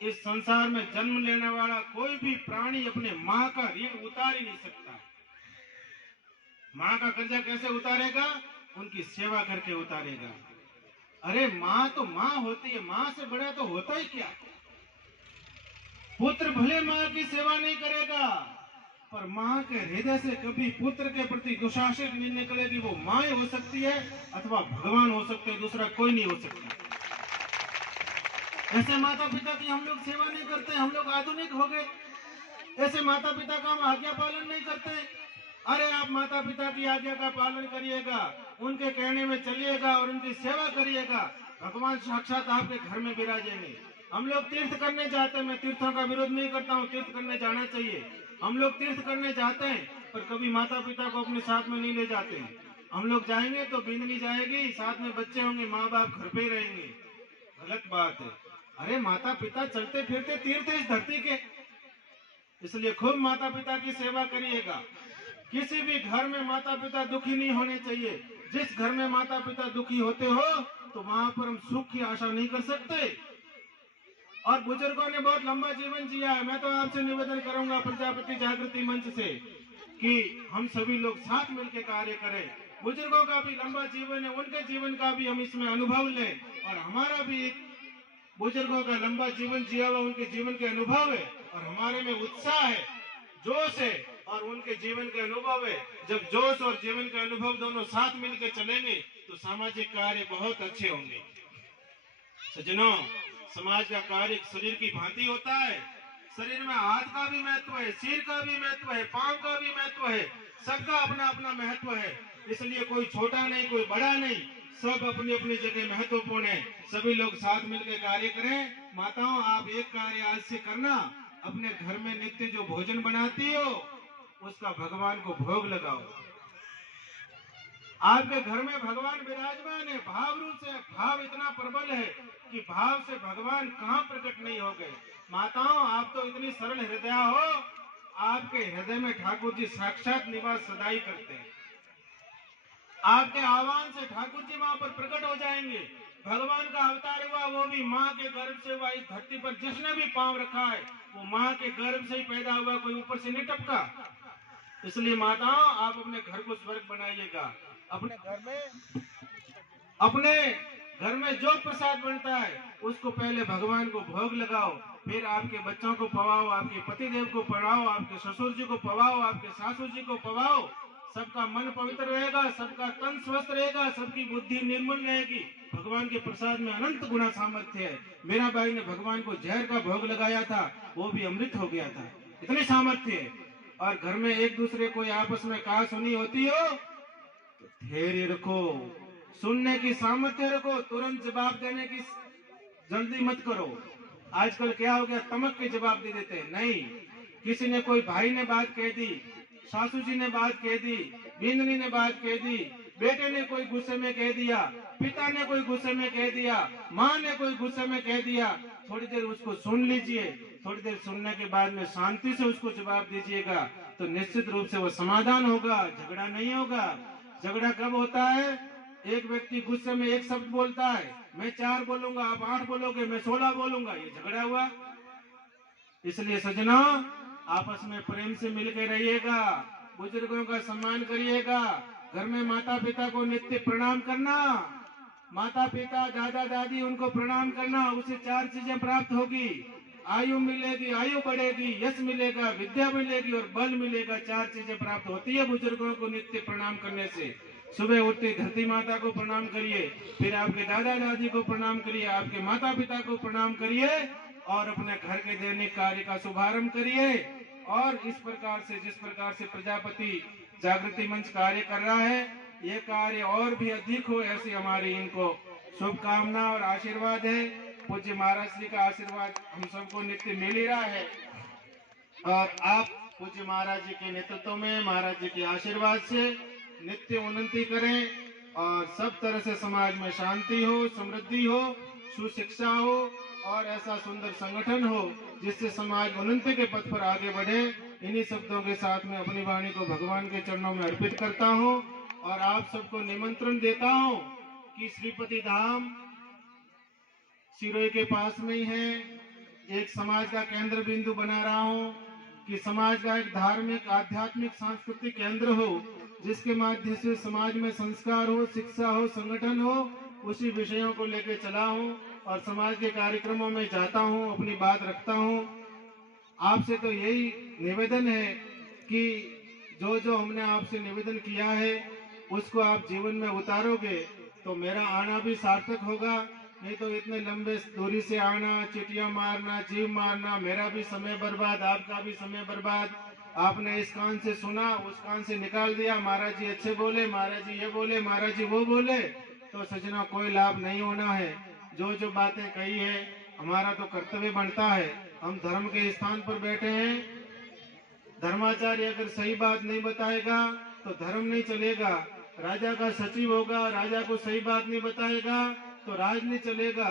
इस संसार में जन्म लेने वाला कोई भी प्राणी अपने माँ का ऋण उतार ही नहीं सकता। माँ का कर्जा कैसे उतारेगा? उनकी सेवा करके उतारेगा। अरे माँ तो माँ होती है, माँ से बड़ा तो होता ही क्या? पुत्र भले माँ की सेवा नहीं करेगा, पर माँ के हृदय से कभी पुत्र के प्रति दुशासन नहीं निकलेगी। वो माँ हो सकती है अथवा भगवान हो सकते हैं, दूसरा कोई नहीं हो सकता। ऐसे माता पिता की हम लोग सेवा नहीं करते, हम लोग आधुनिक हो गए। ऐसे माता पिता का हम आज्ञा पालन नहीं करते। अरे आप माता पिता की आज्ञा का पालन करिएगा, उनके कहने में चलिएगा और उनकी सेवा करिएगा, भगवान साक्षात आपके घर में विराजेंगे। हम लोग तीर्थ करने जाते हैं, मैं तीर्थों का विरोध नहीं करता हूँ, तीर्थ करने जाना चाहिए। हम लोग तीर्थ करने जाते हैं, पर कभी माता पिता को अपने साथ में नहीं ले जाते हैं। हम लोग जाएंगे तो बिंदनी जाएगी, साथ में बच्चे होंगे, माँ बाप घर पे ही रहेंगे, गलत बात है। अरे माता पिता चलते फिरते तीर्थ इस धरती के, इसलिए खूब माता पिता की सेवा करिएगा। किसी भी घर में माता पिता दुखी नहीं होने चाहिए। जिस घर में माता पिता दुखी होते हो तो वहां पर हम सुख की आशा नहीं कर सकते। और बुजुर्गों ने बहुत लंबा जीवन जिया है। मैं तो आपसे निवेदन करूंगा प्रजापति जागृति मंच से कि हम सभी लोग साथ मिलकर कार्य करें। बुजुर्गों का भी लंबा जीवन है, उनके जीवन का भी हम इसमें अनुभव लें और हमारा भी एक बुजुर्गों का लंबा जीवन जिया हुआ उनके जीवन के अनुभव है और हमारे में उत्साह है, जोश है और उनके जीवन के अनुभव है। जब जोश और जीवन का अनुभव दोनों साथ मिलकर चलेंगे तो सामाजिक कार्य बहुत अच्छे होंगे। सज्जनों, समाज का कार्य शरीर की भांति होता है। शरीर में हाथ का भी महत्व है, सिर का भी महत्व है, पांव का भी महत्व है, सबका अपना अपना महत्व है। इसलिए कोई छोटा नहीं, कोई बड़ा नहीं, सब अपनी अपनी जगह महत्वपूर्ण है। सभी लोग साथ मिलकर कार्य करें। माताओं, आप एक कार्य आज से करना, अपने घर में नित्य जो भोजन बनाती हो उसका भगवान को भोग लगाओ। आपके घर में भगवान विराजमान है, भाव रूप से भाव इतना प्रबल है कि भाव से भगवान कहाँ प्रकट नहीं हो गए। माताओं, आप तो इतनी सरल हृदय हो, आपके हृदय में ठाकुर जी साक्षात निवास सदाई करते हैं। आपके आह्वान से ठाकुर जी वहां पर प्रकट हो जाएंगे। भगवान का अवतार हुआ, वो भी माँ के गर्भ से हुआ। इस धरती पर जिसने भी पांव रखा है वो माँ के गर्भ से ही पैदा हुआ, कोई ऊपर से नहीं टपका। इसलिए माताओं, आप अपने घर को स्वर्ग बनाइएगा। अपने घर में जो प्रसाद बनता है उसको पहले भगवान को भोग लगाओ, फिर आपके बच्चों को पवाओ, आपके पतिदेव को पवाओ, आपके ससुर जी को पवाओ, आपके सासू जी को पवाओ। सबका मन पवित्र रहेगा, सबका तन स्वस्थ रहेगा, सबकी बुद्धि निर्मल रहेगी। भगवान के प्रसाद में अनंत गुना सामर्थ्य है। मेरा भाई ने भगवान को जहर का भोग लगाया था, वो भी अमृत हो गया था। इतनी सामर्थ्य है। और घर में एक दूसरे कोई आपस में कहा सुनी होती हो तो धैर्य रखो, सुनने की सामर्थ्य रखो, तुरंत जवाब देने की जल्दी मत करो। आजकल क्या हो गया, तमक के जवाब दे देते हैं। नहीं, किसी ने कोई भाई ने बात कह दी, सासू जी ने बात कह दी, बिंदनी ने बात कह दी, बेटे ने कोई गुस्से में कह दिया, पिता ने कोई गुस्से में कह दिया, माँ ने कोई गुस्से में कह दिया, थोड़ी देर उसको सुन लीजिए। थोड़ी देर सुनने के बाद में शांति से उसको जवाब दीजिएगा तो निश्चित रूप से वो समाधान होगा, झगड़ा नहीं होगा। झगड़ा कब होता है, एक व्यक्ति गुस्से में एक शब्द बोलता है, मैं 4 बोलूंगा, आप 8 बोलोगे, मैं 16 बोलूंगा, ये झगड़ा हुआ। इसलिए सजना, आपस में प्रेम से मिलकर रहिएगा, बुजुर्गों का सम्मान करिएगा। घर में माता पिता को नित्य प्रणाम करना, माता पिता दादा दादी उनको प्रणाम करना, उसे 4 चीजें प्राप्त होगी। आयु मिलेगी, आयु बढ़ेगी, यश मिलेगा, विद्या मिलेगी और बल मिलेगा। 4 चीजें प्राप्त होती है बुजुर्गों को नित्य प्रणाम करने से। सुबह उठते धरती माता को प्रणाम करिए, फिर आपके दादा दादी को प्रणाम करिए, आपके माता पिता को प्रणाम करिए और अपने घर के दैनिक कार्य का शुभारंभ करिए। और इस प्रकार से, जिस प्रकार से प्रजापति जागृति मंच कार्य कर रहा है, ये कार्य और भी अधिक हो, ऐसी हमारी इनको शुभकामना और आशीर्वाद है। पूज्य महाराज श्री का आशीर्वाद हम सबको नित्य मिल ही रहा है और आप पूज्य महाराज जी के नेतृत्व में, महाराज जी के आशीर्वाद से नित्य उन्नति करें और सब तरह से समाज में शांति हो, समृद्धि हो, सुशिक्षा हो और ऐसा सुंदर संगठन हो जिससे समाज उन्नति के पथ पर आगे बढ़े। इन्हीं शब्दों के साथ में अपनी वाणी को भगवान के चरणों में अर्पित करता हूँ और आप सबको निमंत्रण देता हूँ कि श्रीपति धाम सिरोही के पास में ही है। एक समाज का केंद्र बिंदु बना रहा हूँ कि समाज का एक धार्मिक, आध्यात्मिक, सांस्कृतिक केंद्र हो जिसके माध्यम से समाज में संस्कार हो, शिक्षा हो, संगठन हो, उसी विषयों को लेकर चला हूँ और समाज के कार्यक्रमों में जाता हूँ, अपनी बात रखता हूँ। आपसे तो यही निवेदन है कि जो जो हमने आपसे निवेदन किया है उसको आप जीवन में उतारोगे तो मेरा आना भी सार्थक होगा। नहीं तो इतने लंबे दूरी से आना, चिट्ठियां मारना, जीव मारना, मेरा भी समय बर्बाद, आपका भी समय बर्बाद। आपने इस कान से सुना, उस कान से निकाल दिया, महाराज जी अच्छे बोले, महाराज जी ये बोले, महाराज जी वो बोले, तो सजना कोई लाभ नहीं होना है। जो जो बातें कही है हमारा तो कर्तव्य बनता है। हम धर्म के स्थान पर बैठे हैं, धर्माचार्य अगर सही बात नहीं बताएगा तो धर्म नहीं चलेगा। राजा का सचिव होगा, राजा को सही बात नहीं बताएगा तो राज नहीं चलेगा।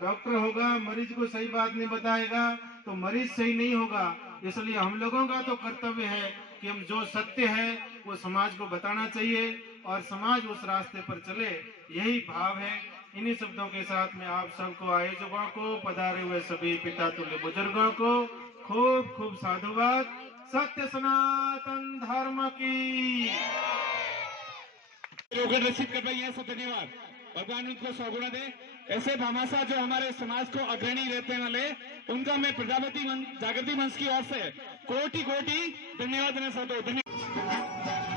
डॉक्टर होगा, मरीज को सही बात नहीं बताएगा तो मरीज सही नहीं होगा। इसलिए हम लोगों का तो कर्तव्य है कि हम जो सत्य है वो समाज को बताना चाहिए और समाज उस रास्ते पर चले, यही भाव है। इन्हीं शब्दों के साथ में आप सबको, आयोजकों को, पधारे हुए सभी पिता तुल्य बुजुर्गों को खूब खूब साधुवाद। सत्य सनातन धर्म की रोगन रसीद कर पाई है, सब धन्यवाद। भगवान उनको सौगुणा दे। ऐसे भामाशाह जो हमारे समाज को अग्रणी रहते वाले, उनका मैं प्रजापति जागृति मंच की ओर से कोटि कोटि धन्यवाद देना चाहता हूँ।